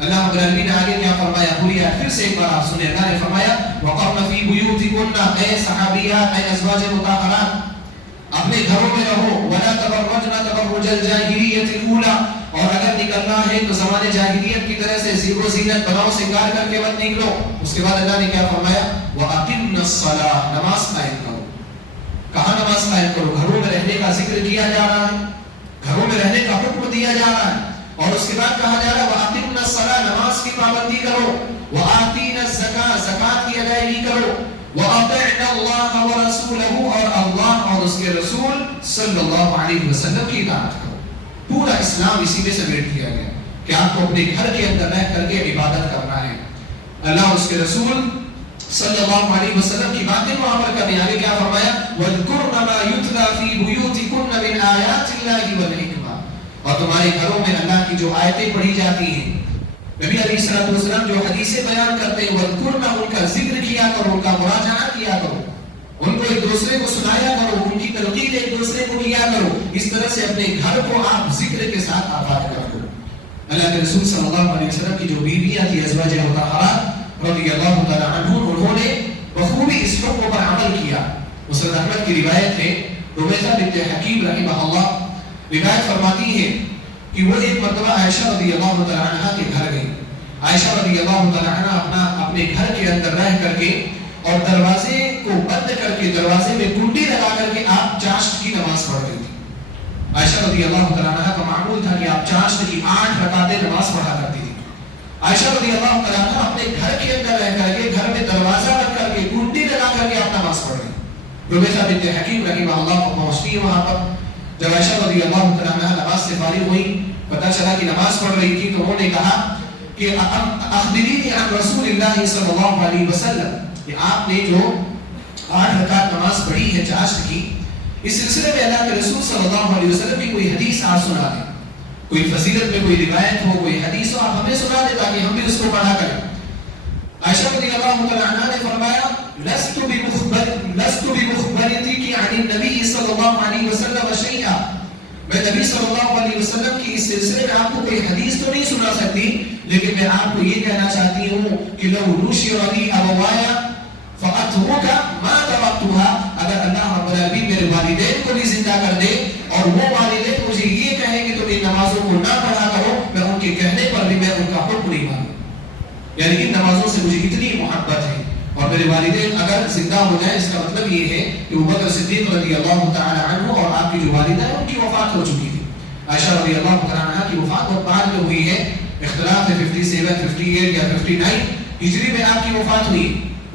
اللہ رب العالمین نے آگے کیا فرمایا؟ پوری آیت پھر سے ایک بار آپ سنیں. اللہ نے فرمایا وَقَرْنَ فِي بُيُوتِكُنَّ, اے صحابیات, اے ازواج مطہرات, اپنے گھروں میں رہو. وَلَا تَبَرَّجْنَ تَبَرُّجَ الْجَاهِلِيَّةِ الْأُولَىٰ, اور اگر نکلنا ہے تو زمانے جاہلیت کی طرح سے زیب و زینت بناؤ سنگار کر کے مت نکلو. اس کے بعد اللہ نے کیا فرمایا؟ وَأَقِمْنَ الصَّلَاةَ, نماز قائم کرو. کہاں نماز قائم کرو؟ گھروں میں رہنے کا ذکر کیا جا رہا ہے, گھروں میں رہنے کا حکم دیا جا رہا ہے, اور اس کے بعد کہا جا رہا ہے وَأَقِمْنَ الصَّلَاةَ, نماز کی پابندی کرو. وَآتِينَ الزَّكَاةَ, زکات کی ادائیگی کرو. وَأَطِعْنَا اللَّهَ وَرَسُولَهُ، اور اللہ اور اس کے رسول صلی اللہ علیہ وسلم کی اطاعت کرو۔ پورا اسلام اسی میں سمیٹ دیا گیا کہ آپ کو اپنے گھر کے اندر رہ کر کے عبادت کرنا ہے، اللہ اور اس کے رسول صلی اللہ علیہ وسلم کی باتیں کو عمل کرنے۔ آگے کیا فرمایا؟ وَاذْكُرْنَ مَا يُتْلَى فِي بُيُوتِكُنَّ مِنْ آيَاتِ اللَّهِ وَالْحِكْمَةِ، اور تمہارے گھروں میں اللہ کی جو آیتیں پڑھی جاتی ہیں، نبی علیہ الصلوۃ والسلام جو حدیثیں بیان کرتے ہیں، وَاذْكُرْنَ، ان کا ذکر کیا کرو، ان کا مراجعہ کیا کرو، ان کو ایک دوسرے کو سنایا کرو، ان کی تلقین ایک دوسرے کو کیا کرو۔ اس طرح سے اپنے گھر کو آپ ذکر کے ساتھ آباد کرو۔ اللہ کے رسول صلی اللہ علیہ وسلم کی جو بیویاں تھی ازواج مطہرات رضی اللہ تعالی عنہ، انہوں نے بخوبی اس حکم پر عمل کیا۔ مسند احمد کی روایت ہے، ربیعہ بنت حکیم رحمہ اللہ روایت فرماتی ہے کہ وہ ایک مرتبہ عائشہ رضی اللہ تعالی عنہ کے گھر گئی۔ عائشہ رضی اللہ تعالی عنہ اپنے گھر کے اندر رہ کر کے اور دروازے کو بند کر کے، دروازے میں کنڈی لگا کر کے آپ چاشت کی نماز پڑھتی تھی۔ عائشہ رضی اللہ تعالی عنہ کا معمول تھا کہ آپ چاشت کی 8 رکعتیں نماز پڑھا کرتی تھی۔ عائشہ رضی اللہ تعالی عنہ اپنے گھر کے اندر رہ کر کے، گھر میں دروازہ بند کر کے، کنڈی لگا کر کے آپ نماز پڑھ رہی۔ ربیعہ بنت حکیم رحمہ اللہ کو پہنچتی ہے وہاں پر۔ جب عائشہ رضی اللہ تعالی عنہ نماز سے فارغ ہوئی، پتہ چلا کہ نماز پڑھ رہی تھی، تو انہوں نے کہا کہ اخبرینی عن رسول اللہ صلی اللہ علیہ وسلم، کہ آپ نے جو 8 رکعت نماز پڑھی ہے چاشت کی، اس سلسلے میں اللہ کے رسول صلی اللہ علیہ وسلم کی کوئی حدیث آپ سنا دیں، کوئی فضیلت میں کوئی روایت ہو، کوئی حدیث ہو، آپ ہمیں سنا دیں تاکہ ہم بھی اس کو پڑھا کریں۔ عائشہ رضی اللہ تعالی عنہا نے فرمایا لست بمخبرتك عن النبي صلی اللہ علیہ وسلم شیئا، میں نبی صلی اللہ علیہ وسلم کی اس سلسلے میں آپ کو کوئی حدیث تو نہیں سنا سکتی، لیکن میں آپ کو یہ کہنا چاہتی ہوں کہ لو نشر لي ابوایا فاترك ما تركتها، اگر اللہ رب العالمین میرے والدین کو بھی زندہ کر دے اور وہ والدین مجھے یہ کہیں کہ تم ان نمازوں کو نہ پڑھا کرو، میں ان کے کہنے پر بھی میں ان کا حکم نہیں مانوں۔ یعنی ان نمازوں سے مجھے اتنی محبت ہے، اور میرے والدین اگر زندہ ہو جائیں، اس کا مطلب یہ ہے کہ ابوبکر صدیق رضی اللہ تعالی عنہ اور آپ کی جو والدہ ہے ان کی وفات ہو چکی تھی۔ عائشہ رضی اللہ تعالی عنہ کی وفات بہت بعد میں ہوئی ہے، اختلاف ہے 57، 58 یا 59 ہجری میں آپ کی وفات ہوئی۔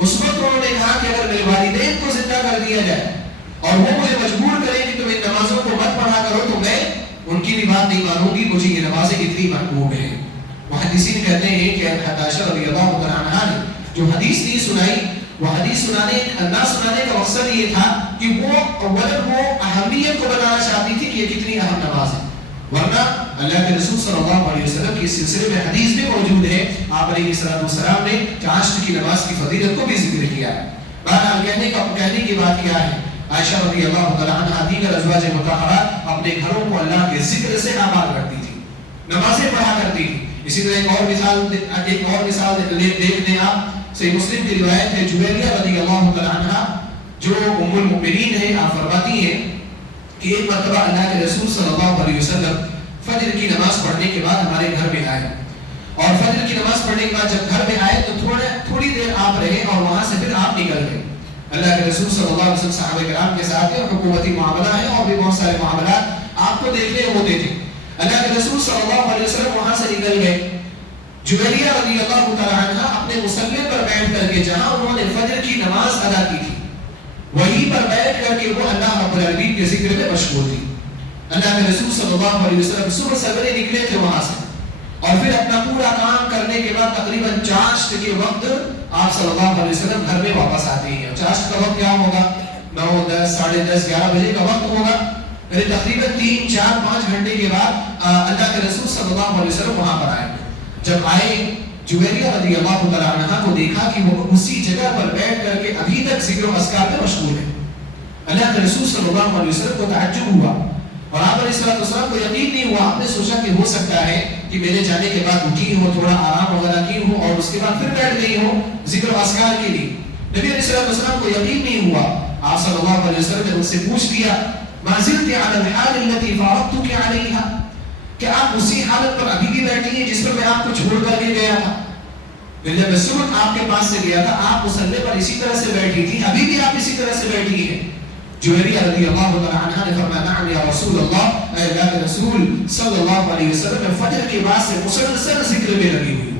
اس وقت انہوں نے کہا کہ اگر میرے والدین کو زندہ کر دیا جائے اور وہ مجھے مجبور کریں کہ تم ان نمازوں کو مت پڑھا کرو، تو میں ان کی بھی بات نہیں مانوں گی، مجھے یہ نمازیں اتنی محبوب ہیں۔ محدثین کہتے ہیں کہ عائشہ رضی اللہ تعالی عنہا نے جو حدیث نہیں سنائی، وہ حدیث نہ سنانے کا مقصد یہ تھا کہ وہ اہمیت کو بتانا چاہتی تھی کہ یہ کتنی اہم نماز ہے، ورنہ اللہ کے رسول صلی اللہ علیہ وسلم کی اس سلسلے میں حدیث بھی موجود ہے۔ آپ علیہ السلام نے چاشت کی نماز کی فضیلت کو بھی ذکر کیا ہے۔ بہرحال کہنے کی بات کیا ہے، عائشہ رضی اللہ تعالی عنہا دیگر ازواج مطہرات اپنے گھروں کو اللہ کے ذکر سے آباد کرتی تھی، نمازیں پڑھا کرتی تھی۔ اسی طرح ایک اور مثال دیکھ لیں آپ، صحیح مسلم کی روایت ہے، جویریہ رضی اللہ تعالی عنہا جو ام المؤمنین ہے، آپ فرماتی ہیں کہ ایک مرتبہ اللہ کے رسول صلی اللہ علیہ وسلم فجر کی نماز پڑھنے کے بعد ہمارے گھر میں آئے، اور فجر کی نماز پڑھنے کے بعد جب گھر میں آئے تو تھوڑی دیر آپ رہے اور وہاں سے پھر آپ نکل گئے۔ اللہ کے رسول صلی اللہ علیہ وسلم صحابہ کرام کے ساتھ اور حکومتی معاملہ ہے اور بھی بہت سارے معاملات آپ کو دیکھنے ہوتے تھے۔ اللہ کے رسول صلی اللہ علیہ وسلم وہاں سے نکل گئے۔ جویریہ رضی اللہ تعالی عنہ اپنے مصلی پر بیٹھ کر کے، جہاں انہوں نے فجر کی نماز ادا کی تھی، وہیں پر بیٹھ کر کے وہ اللہ رب العالمین کے ذکر میں مشغول تھی۔ اللہ کے رسول صلی اللہ علیہ وسلم صبح سویرے نکلے تھے وہاں سے، اور پھر اپنا پورا کام کرنے کے بعد تقریباً چاشت کے وقت آپ صلی اللہ علیہ وسلم گھر میں واپس آتے ہیں۔ چاشت کا وقت کیا ہوگا؟ 9، 10، 10:30، 11 بجے کا وقت ہوگا۔ پھر تقریباً 3، 4، 5 گھنٹے کے بعد اللہ کے رسول صلی اللہ علیہ وسلم وہاں پر آئے۔ جب آئے، جویریہ رضی اللہ تعالی عنہا کو دیکھا کہ وہ اسی جگہ پر بیٹھ کر کے ابھی تک ذکر و اذکار میں مشغول ہے۔ اللہ کے رسول صلی اللہ علیہ وسلم کو تعجب ہوا، اور آپ علیہ السلام کو یقین نہیں ہوا۔ آپ نے سوچا کہ ہو سکتا ہے کہ میرے جانے کے بعد اٹھی ہو، تھوڑا آرام وغیرہ کی ہو، اور اس کے بعد پھر بیٹھ گئی ہو ذکر و اذکار کے لیے۔ نبی علیہ السلام کو یقین نہیں ہوا۔ آپ صلی اللہ علیہ وسلم نے ان سے پوچھ لیا، ما زلت علی الحال التي فارقتك عليها، کہ آپ اسی حالت پر ابھی بھی بیٹھی ہیں جس پر میں آپ کو چھوڑ کر کے گیا تھا؟ جب میں صبح آپ کے پاس سے گیا تھا، آپ مصلی پر اسی طرح سے بیٹھی تھی، ابھی بھی آپ اسی طرح سے بیٹھی ہیں۔ جویریہ رضی اللہ عنہ نے فرمایا، نعم یا رسول اللہ، اے اللہ کے رسول صلی اللہ علیہ وسلم، میں فجر کے بعد سے مسلسل ذکر میں لگی ہوئی ہوں،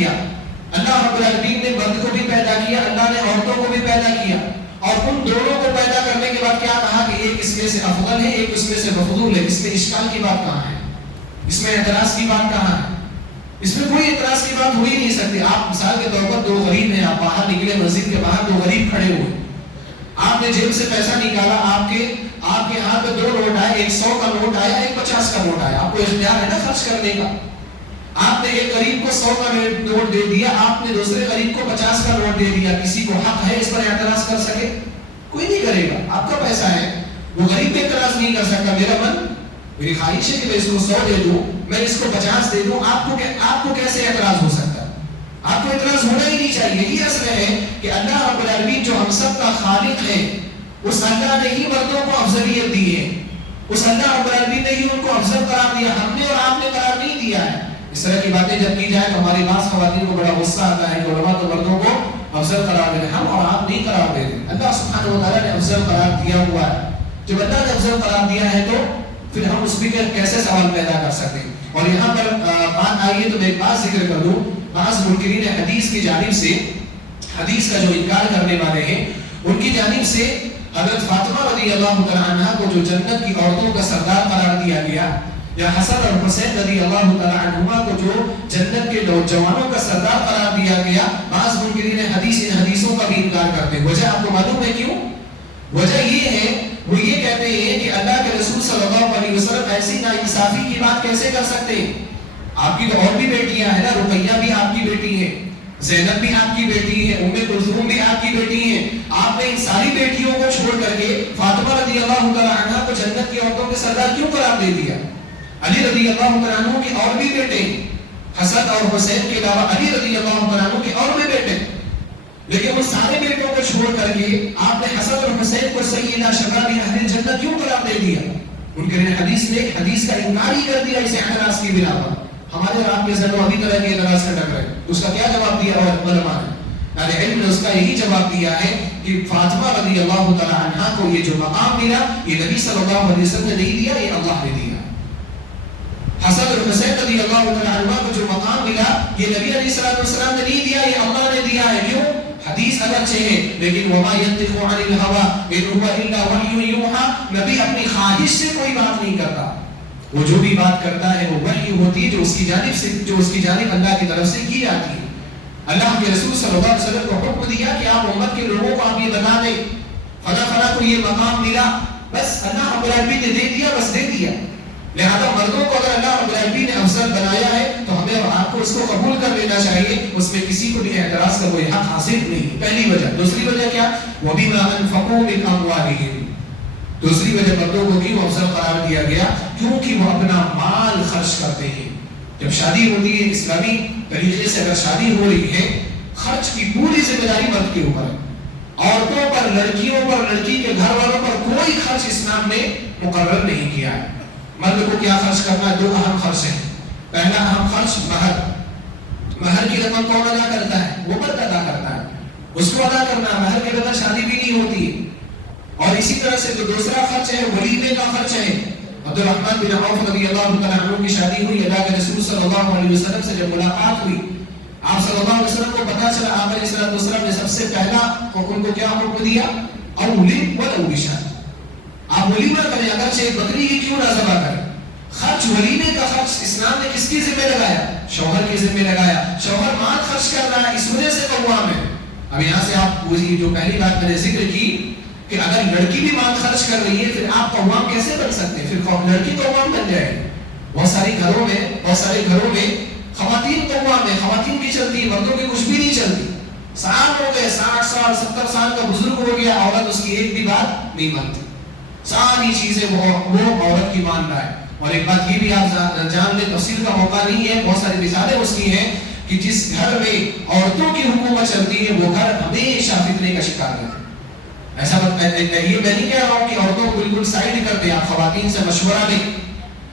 کیا. اللہ رب العالمین نے مرد کو بھی پیدا کیا, اللہ نے عورتوں کو بھی پیدا کیا, اور ان دونوں کو پیدا کرنے کے بعد کیا کہا کہ ایک اس میں سے افضل ہے, ایک اس میں سے مفضول ہے. اس میں اشکال کی بات کہاں ہے؟ اس میں اعتراض کی بات کہاں ہے؟ اس میں کوئی اعتراض کی بات ہو ہی نہیں سکتی. آپ مثال کے طور پر دو غریب ہیں, آپ باہر نکلے, مسجد کے باہر دو غریب کھڑے ہوئے, آپ نے جیب سے پیسہ نکالا, آپ کے ہاتھ میں 2 نوٹ آئے, ایک 100 کا نوٹ آیا, ایک 50 کا نوٹ آیا. آپ کو اختیار ہے نا خرچ کرنے کا. آپ نے ایک غریب کو 100 کا نوٹ دے دیا, آپ نے دوسرے غریب کو 50 کا نوٹ دے دیا. کسی کو حق ہے اس پر اعتراض کر سکے؟ کوئی نہیں کرے گا. آپ کا پیسہ ہے, وہ غریب پہ اعتراض نہیں کر سکتا. میری خواہش ہے کہ میں اس کو 100 دے دوں, میں اس کو 50 دے دوں. آپ کو کیسے اعتراض ہو سکتا ہے؟ آپ کو اعتراض ہونا ہی نہیں چاہیے. یہی اصل ہے کہ اللہ رب العالمین جو ہم سب کا خالق ہے, اس اللہ نے ہی مردوں کو افضلیت دی ہے. اس اللہ رب العالمین نے ہی ان کو افضل قرار دیا, ہم نے اور آپ نے قرار نہیں دیا ہے. اس طرح کی باتیں جب کی جائے تو ہماری بعض خواتین کو بڑا غصہ آتا ہے کہ علماء تو مردوں کو افضل قرار دے, ہم اور آپ نہیں قرار دے رہے. اللہ سبحانہ و تعالیٰ نے افضل قرار دیا ہوا ہے. جب اللہ نے افضل قرار دیا ہے تو پھر ہم اس پہ کیسے سوال پیدا کر سکتے ہیں؟ اور یہاں پر بات آئی ہے تو میں ایک بات ذکر کر دوں. بعض منکرین حدیث کی جانب سے, حدیث کا جو انکار کرنے والے ہیں, ان کی جانب سے حضرت فاطمہ رضی اللہ تعالیٰ عنہ کو جو جنت کی عورتوں کا سردار قرار دیا گیا, یا حسن اور حسین رضی اللہ تعالیٰ عنہما کو جو جنت کے نوجوانوں کا سردار قرار دیا گیا, بعض منکرین حدیث ان حدیثوں کا بھی انکار کرتے ہیں. وجہ آپ کو معلوم ہے کیوں؟ وجہ یہ ہے, وہ یہ کہتے ہیں کہ اللہ کے رسول صلی اللہ علیہ وسلم ایسی ناانصافی کی بات کیسے کر سکتے ہیں؟ آپ کی تو اور بھی بیٹیاں ہیں نا, رقیہ بھی آپ کی بیٹی ہے, زینب بھی آپ کی بیٹی ہے, ام کلثوم بھی آپ کی بیٹی ہے. آپ نے ان ساری بیٹیوں کو چھوڑ کر کے فاطمہ رضی اللہ تعالیٰ عنہ کو جنت کی عورتوں کے سردار کیوں قرار دے دیا؟ علی رضی اللہ تعالیٰ عنہ کے اور بھی بیٹے, حسن اور حسین کے علاوہ علی رضی اللہ تعالیٰ عنہ کے اور بھی بیٹے, لیکن وہ سارے بیٹوں کو چھوڑ کر کے آپ نے حسن اور حسین کو سیدہ شباب اہل جنت کیوں قرار دے دیا؟ ان کے حدیث نے حدیث کا انکار ہی کر دیا اسے اعتراض کی بنا پر. ہمارے اور آپ کے ذہنوں ابھی طرح کے اعتراض سے ٹکرائے, اس کا کیا جواب دیا علماء نے؟ اہل علم نے اس کا یہی جواب دیا ہے کہ فاطمہ رضی اللہ تعالی عنہا کو یہ جو مقام ملا, یہ نبی صلی اللہ علیہ وسلم نے نہیں دیا, یہ اللہ نے دیا. حسن اور حسین رضی اللہ تعالی عنہما کو جو مقام ملا, یہ نبی علیہ السلام نے نہیں دیا, یہ اللہ نے دیا ہے. کیوں؟ حدیث اگرچہ ہے لیکن وما ينطق عن الهوى ان هو الا وحی یوحى, نبی اپنی خواہش سے کوئی بات نہیں کرتا, وہ جو بھی بات کرتا ہے وہ وحی ہوتی ہے جو اس کی جانب اللہ کی طرف سے کی جاتی ہے. اللہ کے رسول صلی اللہ علیہ وسلم کو حکم دیا کہ آپ امت کے لوگوں کو آپ یہ بتا دیں فلاں فلاں کو یہ مقام ملا, بس اللہ رب العالمین نے دے دیا, بس دے دیا. لہذا مردوں کو اگر اللہ رب العالمین نے افضل بنایا ہے تو ہمیں اور آپ کو اس کو قبول کر لینا چاہیے, اس میں کسی کو بھی اعتراض کا کوئی حق حاصل نہیں. پہلی وجہ. دوسری وجہ کیا؟ وَبِمَا أَنفَقُوا مِنْ أَمْوَالِهِمْ, دوسری وجہ مردوں کو کیوں افضل قرار دیا گیا؟ کیونکہ وہ اپنا مال خرچ کرتے ہیں. جب شادی ہوتی ہے اسلامی طریقے سے, اگر شادی ہو رہی ہے, خرچ کی پوری ذمہ داری مرد کے اوپر ہے. عورتوں پر, لڑکیوں پر, لڑکی کے گھر والوں پر کوئی خرچ اسلام نے مقرر نہیں کیا ہے. مرد کو کیا خرچ کرنا ہے؟ 2 اہم خرچ ہیں. پہلا اہم خرچ مہر. مہر کی رقم کون ادا کرتا ہے؟ وہ مرد ادا کرتا ہے, اس کو ادا کرنا. مہر کے بغیر شادی بھی نہیں ہوتی. اور اسی طرح سے جو دوسرا خرچ ہے ولیمے کا خرچ ہے. عبد الرحمن بن عوف رضی اللہ تعالیٰ عنہ کی شادی ہوئی. اللہ کے رسول صلی اللہ علیہ وسلم سے جب ملاقات ہوئی, آپ صلی اللہ علیہ وسلم کو پتا چلا, آپ علیہ السلام نے سب سے پہلا ان کو کیا حکم دیا؟ اولم ولو بشاة, آپ ولیمہ کریں, اگرچہ ایک بکری ہی کیوں نہ ذبح کریں. خرچ, ولیمے کا خرچ اسلام نے کس کی ذمہ لگایا؟ شوہر کی ذمہ لگایا. شوہر مال خرچ کر رہا ہے, اس وجہ سے قوام ہے. اب یہاں سے آپ وہی جو پہلی بات میں نے ذکر کی کہ اگر لڑکی بھی مال خرچ کر رہی ہے, پھر آپ قوام کیسے بن سکتے ہیں؟ پھر لڑکی قوام بن جائے. بہت سارے گھروں میں خواتین قوام ہے, خواتین کی چلتی, مردوں کی کچھ بھی نہیں چلتی. سال ہو گئے, 60 سال 70 سال کا بزرگ ہو گیا, عورت اس کی ایک بھی بات نہیں مانتی. ساری چیزیں وہ عورت کی مان رہا ہے. اور ایک بات یہ بھی آپ جان لیں, تفصیل کا موقع نہیں ہے, بہت ساری مثالیں اس کی ہیں کہ جس گھر میں عورتوں کی حکومت چلتی ہے وہ گھر ہمیشہ فتنے کا شکار رہتا ہے. ایسا یہ میں نہیں کہہ رہا ہوں کہ عورتوں کو بالکل سائڈ کر دیں, آپ خواتین سے مشورہ لیں,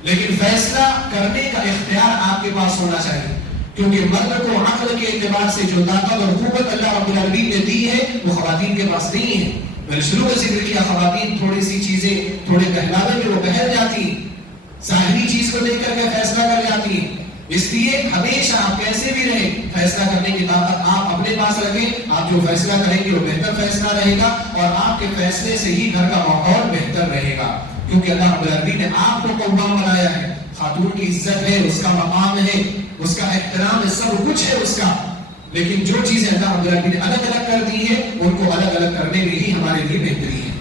لیکن فیصلہ کرنے کا اختیار آپ کے پاس ہونا چاہیے. کیونکہ مرد کو عقل کے اعتبار سے جو طاقت اور قوت اللہ رب العالمین نے دی ہے وہ خواتین کے پاس نہیں ہے. میں نے شروع میں ذکر کیا, خواتین تھوڑی سی چیزیں تھوڑے بہلاوے میں وہ بہل جاتی ہیں, ظاہری چیز کو دیکھ کر کے فیصلہ کر جاتی ہیں. اس لیے ہمیشہ آپ کیسے بھی رہیں فیصلہ کرنے کی طاقت آپ اپنے پاس رکھیں. آپ جو فیصلہ کریں گے وہ بہتر فیصلہ رہے گا اور آپ کے فیصلے سے ہی گھر کا ماحول بہتر رہے گا, کیونکہ اللہ رب العالمین نے آپ کو قوام بنایا ہے. خاتون کی عزت ہے, اس کا مقام ہے, اس کا احترام ہے, سب کچھ ہے اس کا, لیکن جو چیزیں اللہ رب العالمین نے الگ الگ کر دی ہے ان کو الگ الگ کرنے میں ہی ہمارے لیے بہتری ہے.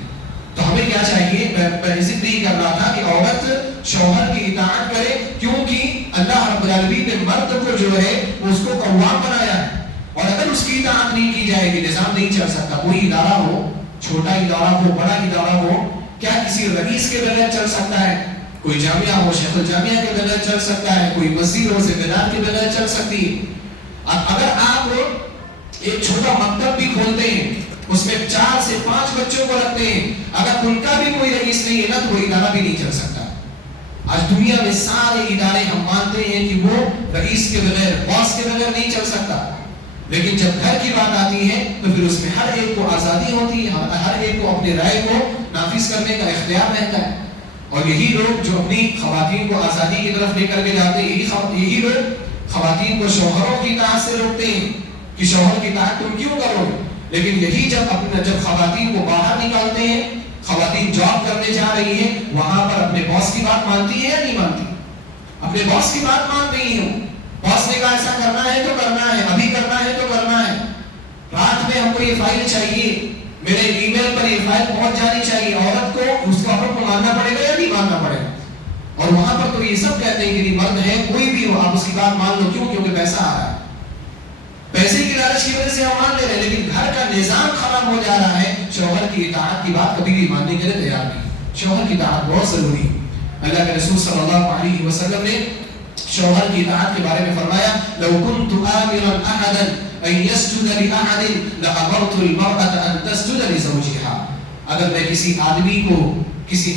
تو ہمیں کیا چاہیے, میں ذکر ہی کر رہا تھا کہ عورت شوہر کی اطاعت کرے, کیونکہ اللہ رب العالمین نے مرد کو جو ہے اس کو قوام بنایا ہے, اور اگر اس کی اطاعت نہیں کی جائے گی نظام نہیں چل سکتا. کوئی ادارہ ہو, چھوٹا ادارہ ہو, بڑا ادارہ ہو, کیا کسی رئیس کے بغیر چل سکتا ہے؟ کوئی جامعہ ہو, شیخ الجامعہ کے بغیر چل سکتا ہے, کوئی مسجد ہو, ذمہ دار کے بغیر چل سکتی ہے. اگر آپ ایک چھوٹا مکتب بھی کھولتے ہیں, اس میں 4 سے 5 بچوں کو رکھتے ہیں, اگر ان کا بھی کوئی رئیس نہیں ہے نا تو وہ ادارہ بھی نہیں چل سکتا. آج دنیا میں سارے ادارے ہم مانتے ہیں کہ وہ رئیس کے بغیر, باس کے بغیر نہیں چل سکتا, لیکن جب گھر کی بات آتی ہے تو پھر اس میں ہر ایک کو آزادی ہوتی ہے, ہر ایک کو اپنے رائے کو نافذ کرنے کا اختیار رہتا ہے. اور یہی لوگ جو اپنی خواتین کو آزادی کی طرف لے کر کے جاتے ہیں, یہی لوگ خواتین کو شوہروں کی اطاعت سے روکتے ہیں کہ شوہر کی اطاعت تم کیوں کرو. لیکن یہی جب خواتین کو باہر نکالتے ہیں, خواتین جاب کرنے جا رہی ہیں, وہاں پر اپنے باس کی بات مانتی ہے یا نہیں مانتی؟ اپنے باس کی بات مان رہی ہوں. باس نے کہا ایسا کرنا ہے تو کرنا ہے, ابھی کرنا ہے تو کرنا ہے. رات میں ہم کو یہ فائل چاہیے, میرے ای میل پر یہ فائل پہنچ جانی چاہیے. عورت کو اس کا حکم ماننا پڑے گا یا نہیں ماننا پڑے گا؟ اور وہاں پر تو یہ سب کہتے ہیں کہ مرد ہے کوئی بھی ہو آپ اس کی بات مان لو. کیوں؟ کیونکہ پیسہ آ رہا ہے, پیسے کی لالچ کی وجہ سے ہم مان لے رہے ہیں, لیکن گھر کا نظام خراب ہو جا رہا ہے. شوہر کی اطاعت کی بات کبھی بھی ماننے کے لیے تیار نہیں. شوہر کی اطاعت بہت ضروری ہے. اللہ کے رسول صلی اللہ علیہ وسلم نے شوہر کی اطاعت کے بارے میں فرمایا, لو كنت آمرا احدا ان يسجد لاحد لامرت المرأة ان تسجد لزوجها. اگر میں کسی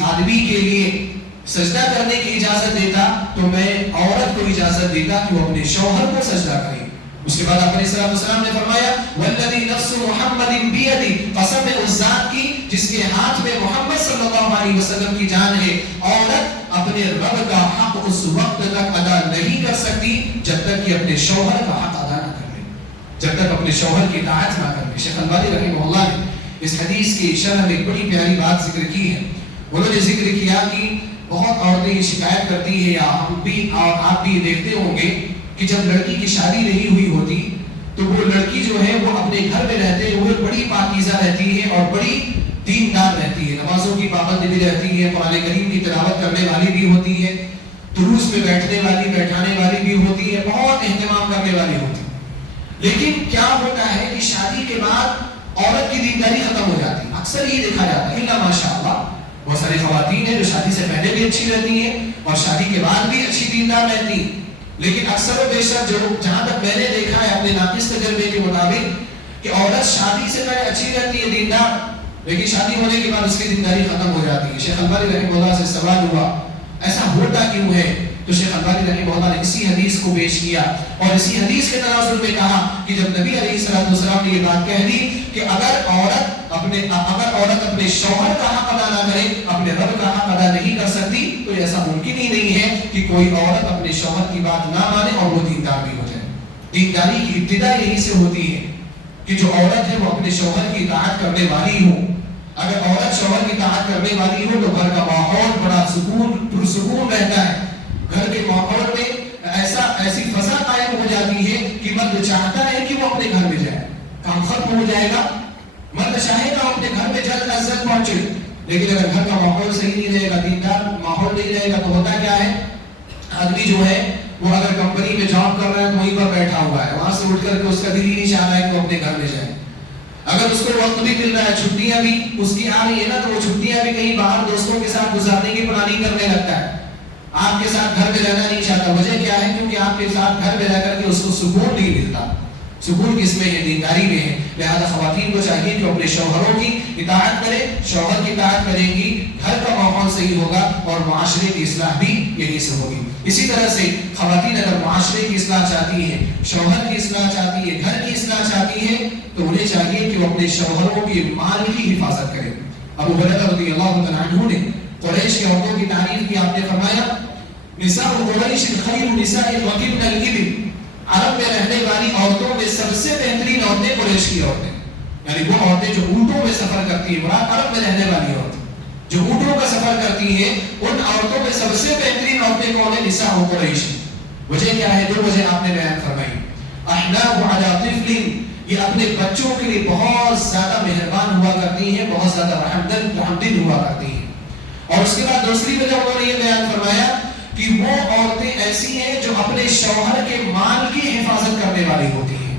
آدمی کے لیے سجدہ کرنے کی اجازت دیتا تو میں عورت کو اجازت دیتا کہ وہ اپنے شوہر کو سجدہ کرے. اس کے بعد آپ علیہ السلام نے فرمایا, والذی نفس محمد بیدی, قسم ہے اس ذات کی جس کے ہاتھ میں محمد صلی اللہ علیہ وسلم کی جان ہے, عورت اپنے رب کا حق اس وقت تک ادا نہیں کر سکتی جب تک کہ اپنے شوہر کا حق ادا نہ کر لے, جب تک اپنے شوہر کی اطاعت نہ کر لے. شیخ البانی رحمہ اللہ نے اس حدیث کی شرح میں ایک بڑی پیاری بات ذکر کی ہے. انہوں نے ذکر کیا کہ بہت عورتیں یہ شکایت کرتی ہے, یا ہم بھی اور آپ بھی دیکھتے ہوں گے کہ جب لڑکی کی شادی نہیں ہوئی ہوتی تو وہ لڑکی جو ہے وہ اپنے گھر میں رہتے ہوئے بڑی پاکیزہ رہتی ہے اور بڑی دیندار رہتی ہے, نمازوں کی پابند بھی رہتی ہے, قرآن کریم کی تلاوت کرنے والی بھی ہوتی ہے, دروس میں بیٹھنے والی بیٹھانے والی بھی ہوتی ہے, بہت اہتمام کرنے والی ہوتی ہے. لیکن کیا ہوتا ہے کہ شادی کے بعد عورت کی دینداری ختم ہو جاتی ہے. اکثر یہ دیکھا جاتا ہے, الا ماشاءاللہ بہت ساری خواتین ہیں جو شادی سے پہلے بھی اچھی رہتی ہیں اور شادی کے بعد بھی اچھی دیندار رہتی ہیں, لیکن اکثر و بیشتر جو جہاں تک میں نے دیکھا ہے اپنے ناقص تجربے کے مطابق کہ عورت شادی سے پہلے اچھی رہتی ہے دیندار, لیکن شادی ہونے کے بعد اس کی دینداری ختم ہو جاتی ہے. شیخ البانی رحمہ اللہ سے سوال ہوا ایسا ہوتا کیوں ہے, تو شیخ البانی رحمہ اللہ نے اسی حدیث کو پیش کیا اور اسی حدیث کے تناظر میں کہا کہ جب نبی علیہ السلام نے یہ بات کہہ دی کہ اگر عورت اپنے شوہر کا حق ادا نہ کرے, اپنے رب کا حق ادا نہیں کر سکتی, تو ایسا ممکن ہی نہیں ہے کہ کوئی عورت اپنے شوہر کی بات نہ مانے اور وہ دیندار بھی ہو جائے. دینداری کی ابتدا یہی سے ہوتی ہے کہ جو عورت ہے وہ اپنے شوہر کی اطاعت کرنے والی ہو. اگر عورت شوہر کی اطاعت کرنے والی ہو تو گھر کا ماحول بڑا پرسکون رہتا ہے. گھر کے ماحول میں ایسی فضا قائم ہو جاتی ہے کہ مرد چاہتا ہے کہ وہ اپنے گھر میں جائے, کام ختم ہو جائے گا, مرد چاہے گا اپنے گھر میں جلد از جلد پہنچے. لیکن اگر گھر کا ماحول صحیح نہیں رہے گا, دیندار ماحول نہیں رہے گا, تو ہوتا کیا ہے, آدمی جو ہے وہ اگر کمپنی میں جاب کر رہا ہے تو وہیں پر بیٹھا ہوا ہے, وہاں سے اٹھ کر کے اس کا دل ہی نہیں چاہ رہا ہے کہ وہ اپنے گھر میں جائے. اگر اس کو وقت بھی مل رہا ہے, چھٹیاں بھی اس کی آ رہی ہے نا, تو وہ چھٹیاں بھی کہیں باہر دوستوں کے ساتھ گزارنے کی پلاننگ کرنے لگتا ہے. آپ کے ساتھ گھر میں رہنا نہیں چاہتا. وجہ کیا ہے؟ کیونکہ آپ کے ساتھ گھر میں رہ کر کے اس کو سکون نہیں ملتا. سکون کس میں ہے؟ دینداری میں ہے. لہذا خواتین کو چاہیے کہ اپنے شوہروں کی اطاعت کرے. شوہر کی اطاعت کریں گی, گھر کا ماحول صحیح ہوگا اور معاشرے کی اصلاح بھی یہی سے ہوگی. اسی طرح سے خواتین اگر معاشرے کی اصلاح چاہتی ہیں, شوہر کی اصلاح چاہتی ہے, گھر کی اصلاح چاہتی ہیں, تو انہیں چاہیے کہ وہ اپنے شوہروں کے مال کی حفاظت کریں. ابو ہریرہ رضی اللہ تعالیٰ عنہ نے قریش کے عورتوں کی تعریف کی. آپ نے فرمایا نساء قریش خیر نساء رکبن الابل، عرب میں رہنے والی عورتوں میں سب سے بہترین عورتیں قریش کی عورتیں، یعنی وہ عورتیں جو اونٹوں میں سفر کرتی ہیں، مراد عرب میں رہنے والی عورتیں جو اونٹوں کا سفر کرتی ہیں، ان عورتوں میں سب سے بہترین عورتیں کون ہیں؟ نساء قریش۔ وجہ کیا ہے؟ دو وجہ آپ نے بیان فرمائی۔ احناء علی طفل، یہ اپنے بچوں کے لیے بہت زیادہ مہربان ہوا کرتی ہیں، بہت زیادہ رحمدل ہوا کرتی ہیں۔ اور اس کے بعد دوسری وجہ انہوں نے یہ بیان فرمایا کہ وہ عورتیں ایسی ہیں جو اپنے شوہر کے مال کی حفاظت کرنے والی ہوتی ہیں۔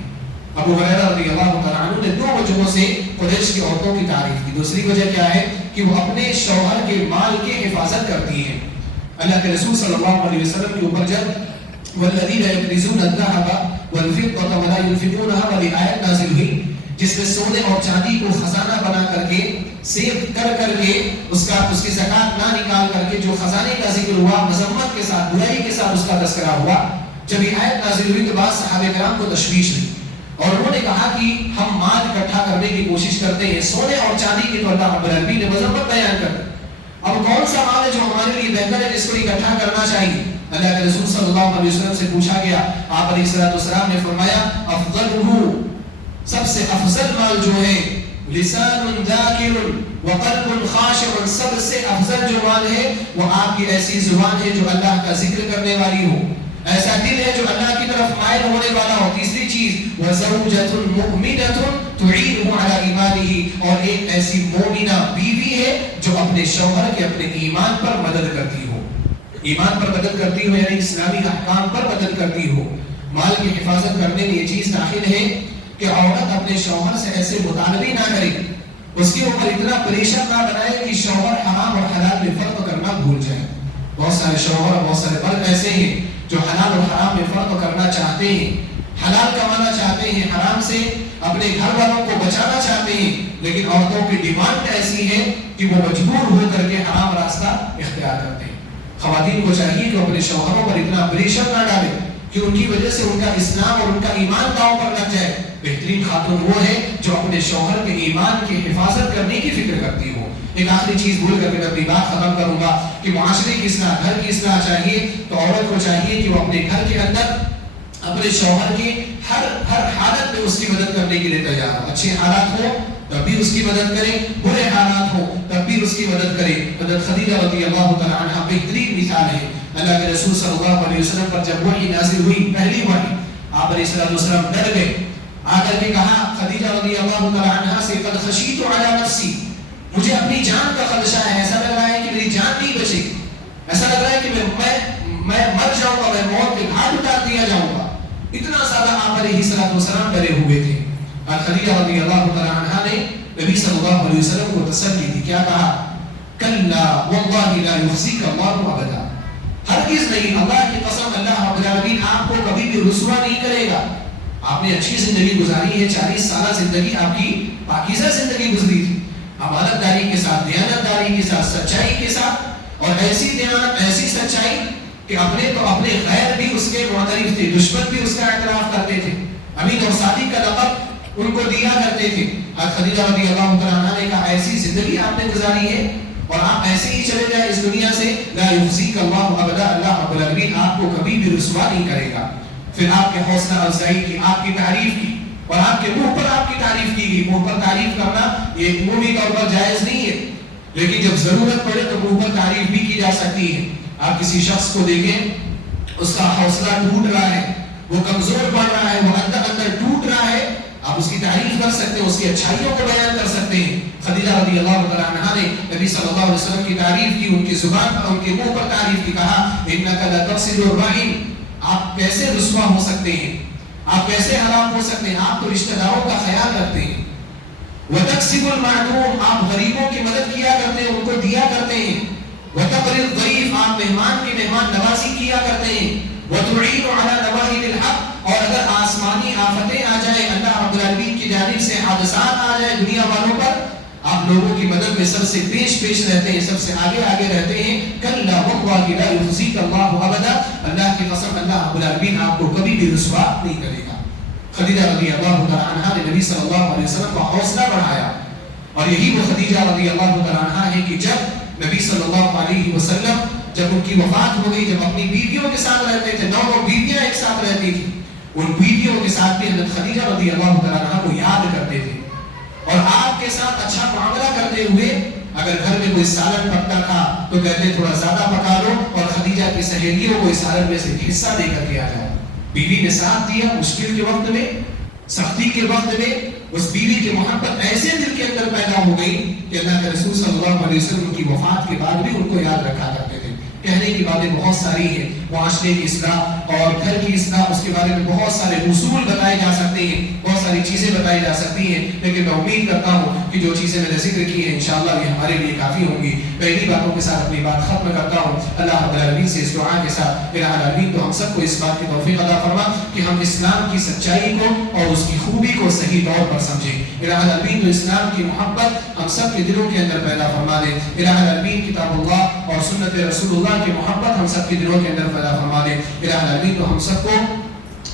ابو ہریرہ رضی اللہ تعالیٰ عنہ نے دو وجہوں سے قریش کی عورتوں کی تعریف کی۔ دوسری وجہ کیا ہے کہ وہ اپنے شوہر کے مال کی حفاظت کرتی ہیں۔ اللہ کے رسول صلی اللہ علیہ وسلم کے اوپر جب والذین یکنزون الذهب والفضة ولا ينفقونها والی آیت نازل ہوئی، جس میں سونے اور چاندی کو خزانہ بنا کر کے سیو کر کے اس کی زکات نہ نکال کر کے جو خزانے کا ذکر ہوا، مذمت کے ساتھ، برائی کے ساتھ اس کا تذکرہ ہوا، جب یہ آیت نازل ہوئی تو بعض صحابہ کرام کو تشویش ہوئی اور انہوں نے کہا کہ ہم مال اکٹھا کرنے کی کوشش کرتے ہیں، سونے اور چاندی کے طور پر ربی نے مذمت بیان کر دی، اب کون سا مال ہے جو ہمارے لیے بہتر ہے جس کو اکٹھا کرنا چاہیے؟ اللہ کے رسول صلی اللہ علیہ وسلم سے پوچھا گیا، آپ علیہ السلام نے فرمایا افضلہ، سب سے افضل مال جو ہے لسان ذاکر وقلب خاشع، سب سے افضل جو مال ہے وہ آپ کی ایسی زبان ہے جو اللہ کا ذکر کرنے والی ہو، ایسا دل ہے جو اللہ کی طرف مائل ہونے والا ہو۔ تیسری چیز وزوجۃ مؤمنۃ تعینہ علی ایمانہ، اور ایک ایسی مومنہ بیوی ہے جو اپنے شوہر کے اپنے ایمان پر مدد کرتی ہو، ایمان پر مدد کرتی ہو یعنی اسلامی احکام پر مدد کرتی ہو۔ مال کی حفاظت کرنے میں یہ چیز داخل ہے کہ عورت اپنے شوہر سے ایسے مطالبے نہ کرے، اس کے اوپر اتنا پریشر نہ بنائے کہ شوہر حرام اور حلال میں فرق کرنا بھول جائے۔ بہت سارے شوہر اور بہت سارے مرد ایسے ہیں جو حلال اور حرام میں فرق کرنا چاہتے ہیں، حلال کمانا چاہتے ہیں، حرام سے اپنے گھر والوں کو بچانا چاہتے ہیں، لیکن عورتوں کی ڈیمانڈ ایسی ہے کہ وہ مجبور ہو کر کے حرام راستہ اختیار کرتے ہیں۔ خواتین کو چاہیے کہ اپنے شوہروں پر اتنا پریشر نہ ڈالیں کہ ان کی وجہ سے ان کا اسلام اور ان کا ایمان داؤں پر لگ جائے۔ بہترین خاتون وہ ہے جو اپنے شوہر کے ایمان کی حفاظت کرنے کی فکر کرتی ہو۔ ایک آخری چیز بول کر کے میں اپنی بات ختم کروں گا کہ معاشرے کی اصلاح، گھر کی اصلاح چاہیے تو عورت کو چاہیے کہ وہ اپنے گھر کے اندر اپنے شوہر کی ہر حالت میں اس کی مدد کرنے کے لیے تیار ہو۔ اچھے حالات ہو تب بھی اس کی مدد کرے، برے حالات ہو تب بھی اس کی مدد کرے۔ حضرت خدیجہ رضی اللہ تعالی عنہا بہترین مثال ہے۔ اللہ کے رسول صلی اللہ علیہ وسلم پر جب وحی نازل ہوئی، پہلی وحی، آپ علیہ السلام ڈر گئے، آ کر کے کہا خدیجہ رضی اللہ تعالی عنہا سے قد خشیت علی نفسی، مجھے اپنی جان کا خدشہ ہے، ایسا لگ رہا ہے کہ میری جان نہیں بچے گی، ایسا لگ رہا ہے کہ میں مر جاؤں گا، میں موت کے گھاٹ اتار دیا جاؤں گا۔ اتنا زیادہ آپ علیہ السلام ڈرے ہوئے تھے۔ اور خدیجہ رضی اللہ تعالی عنہا نے نبی صلی اللہ علیہ وسلم کو تسلی دی، کیا کہا؟ کلا واللہ لا یخزیک اللہ ابدا، ہرگز نہیں، اللہ کی قسم، اللہ رب العالمین آپ کو کبھی بھی رسوا نہیں کرے گا۔ آپ نے اچھی زندگی گزاری ہے، 40 سالہ زندگی آپ کی پاکیزہ زندگی گزری تھی، امانت داری کے ساتھ، دیانت داری کے ساتھ، سچائی کے ساتھ، اور ایسی دیانت، ایسی سچائی کہ اپنے تو اپنے غیر بھی اس کے معترف تھے، دشمن بھی اس کا اعتراف کرتے تھے، امین اور صادق کا لقب ان کو دیا کرتے تھے۔ خدیجہ رضی اللہ تعالیٰ عنہا نے کہا ایسی زندگی آپ نے گزاری ہے اور آپ ایسے ہی چلے جائیں اس دنیا سے، لا یخزیک اللہ ابدا، اللہ رب العالمین آپ کو کبھی بھی رسوا نہیں کرے گا۔ پھر آپ کے حوصلہ افزائی کی، آپ کی تعریف کی، اور آپ کے منہ پر آپ کی تعریف کی گئی۔ منہ پر تعریف کرنا یہ عمومی طور پر جائز نہیں ہے، لیکن جب ضرورت پڑے تو منہ پر تعریف بھی کی جا سکتی ہے۔ آپ کسی شخص کو دیکھیں، اس کا حوصلہ ٹوٹ رہا ہے، وہ کمزور پڑ رہا ہے، وہ اندر ٹوٹ رہا ہے، آپ اس کی تعریف کر سکتے ہیں، اس کی اچھائیوں کو بیان کر سکتے ہیں۔ خدیجہ رضی اللہ تعالی عنہا نے نبی صلی اللہ علیہ وسلم کی تعریف کی، ان کی زبان پر، ان کے منہ پر تعریف کی، کہا انک لتصل الرحم، آپ کیسے رسوا ہو سکتے ہیں، آپ کیسے ہلاک ہو سکتے ہیں، آپ تو رشتہ داروں کا خیال رکھتے ہیں۔ وتکسب المعدوم، آپ غریبوں کی مدد کیا کرتے ہیں، ان کو دیا کرتے ہیں۔ وتقری الضیف، آپ مہمان کی مہمان نوازی کیا کرتے ہیں۔ وتعین علی نواہب الحق، اور اگر آسمانی آفتیں آ جائیں، اللہ رب العالمین کی جانب سے حادثات آ جائیں دنیا والوں پر، آپ لوگوں کی مدد میں سب سے پیش رہتے ہیں، سب سے آگے رہتے ہیں۔ کلا واللہ لا یخزیک اللہ ابدا، اللہ کی قسم، اللہ رب العالمین آپ کو کبھی بھی رسوا نہیں کرے گا۔ خدیجہ رضی اللہ تعالی عنہا نے نبی صلی اللہ علیہ وسلم کا حوصلہ بڑھایا، اور یہی وہ خدیجہ رضی اللہ تعالی عنہا ہے کہ جب نبی صلی اللہ علیہ وسلم جب ان کی وفات ہو گئی، جب اپنی بیویوں کے ساتھ رہتے تھے، 9 بیویاں ایک ساتھ رہتی تھی، ان بیویوں کے ساتھ بھی حضرت خدیجہ رضی اللہ تعالیٰ عنہا کو یاد کرتے تھے اور آپ کے ساتھ اچھا معاملہ کرتے ہوئے اگر گھر میں کوئی سالن پکتا تھا تو کہتے تھوڑا زیادہ پکا لو اور خدیجہ کی سہیلیوں کو اس سالن میں سے حصہ دے کر کے آ جائے۔ بیوی نے ساتھ دیا مشکل کے وقت میں، سختی کے وقت میں، اس بیوی کی محبت ایسے دل کے اندر پیدا ہو گئی کہ اللہ کے رسول صلی اللہ علیہ وسلم کی وفات کے بعد بھی ان کو یاد رکھا کرتے تھے۔ کہنے کی باتیں بہت ساری ہیں، معاشرے کی اصلاح اور گھر کی اصلاح، اس کے بارے میں بہت سارے اصول بتائے جا سکتے ہیں، بہت ساری چیزیں بتائی جا سکتی ہیں، لیکن میں امید کرتا ہوں کہ جو چیزیں میں نے ذکر کی ہیں انشاءاللہ یہ ہمارے لیے کافی ہوں گی۔ پہلی باتوں کے ساتھ اپنی بات ختم کرتا ہوں۔ اللہ رب العالمین سے اس دعا کے ساتھ الہ العالمین تو ہم سب کو اس بات کی توفیق عطا فرما کہ ہم اسلام کی سچائی کو اور اس کی خوبی کو صحیح طور پر سمجھیں۔ الہ العالمین تو اسلام کی محبت ہم سب کے دلوں کے اندر پیدا فرما دے۔ الہ العالمین کتاب اللہ اور سنت رسول اللہ کی محبت ہم سب کے دلوں کے اندر پیدا فرما دے۔ الہ العالمین تو ہم سب کو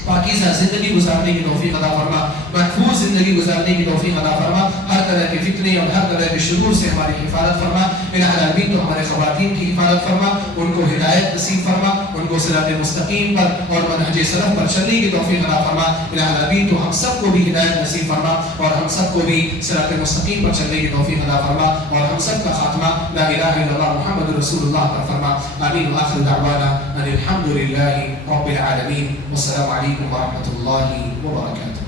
پاکیزہ زندگی گزارنے کی توفیق عطا فرما، محفوظ زندگی گزارنے کی توفیق عطا فرما، ہر طرح کے فتنے اور ہر طرح کے شرور سے ہماری حفاظت فرما۔ الہ العالمین تو ہمارے خواتین کی حفاظت فرما، ان کو ہدایت نصیب فرما، ان کو صراط مستقیم پر اور منہج سلف پر چلنے کی توفیق عطا فرما۔ الہ العالمین تو ہم سب کو بھی ہدایت نصیب فرما اور ہم سب کو بھی صراط مستقیم پر چلنے کی توفیق عطا فرما اور ہم سب کا خاتمہ لا الہ الا اللہ محمد رسول اللہ پر فرما۔ آمین وآخر دعوانا ان الحمد للہ رب العالمین، والسلام علیکم ورحمۃ اللہ وبرکاتہ۔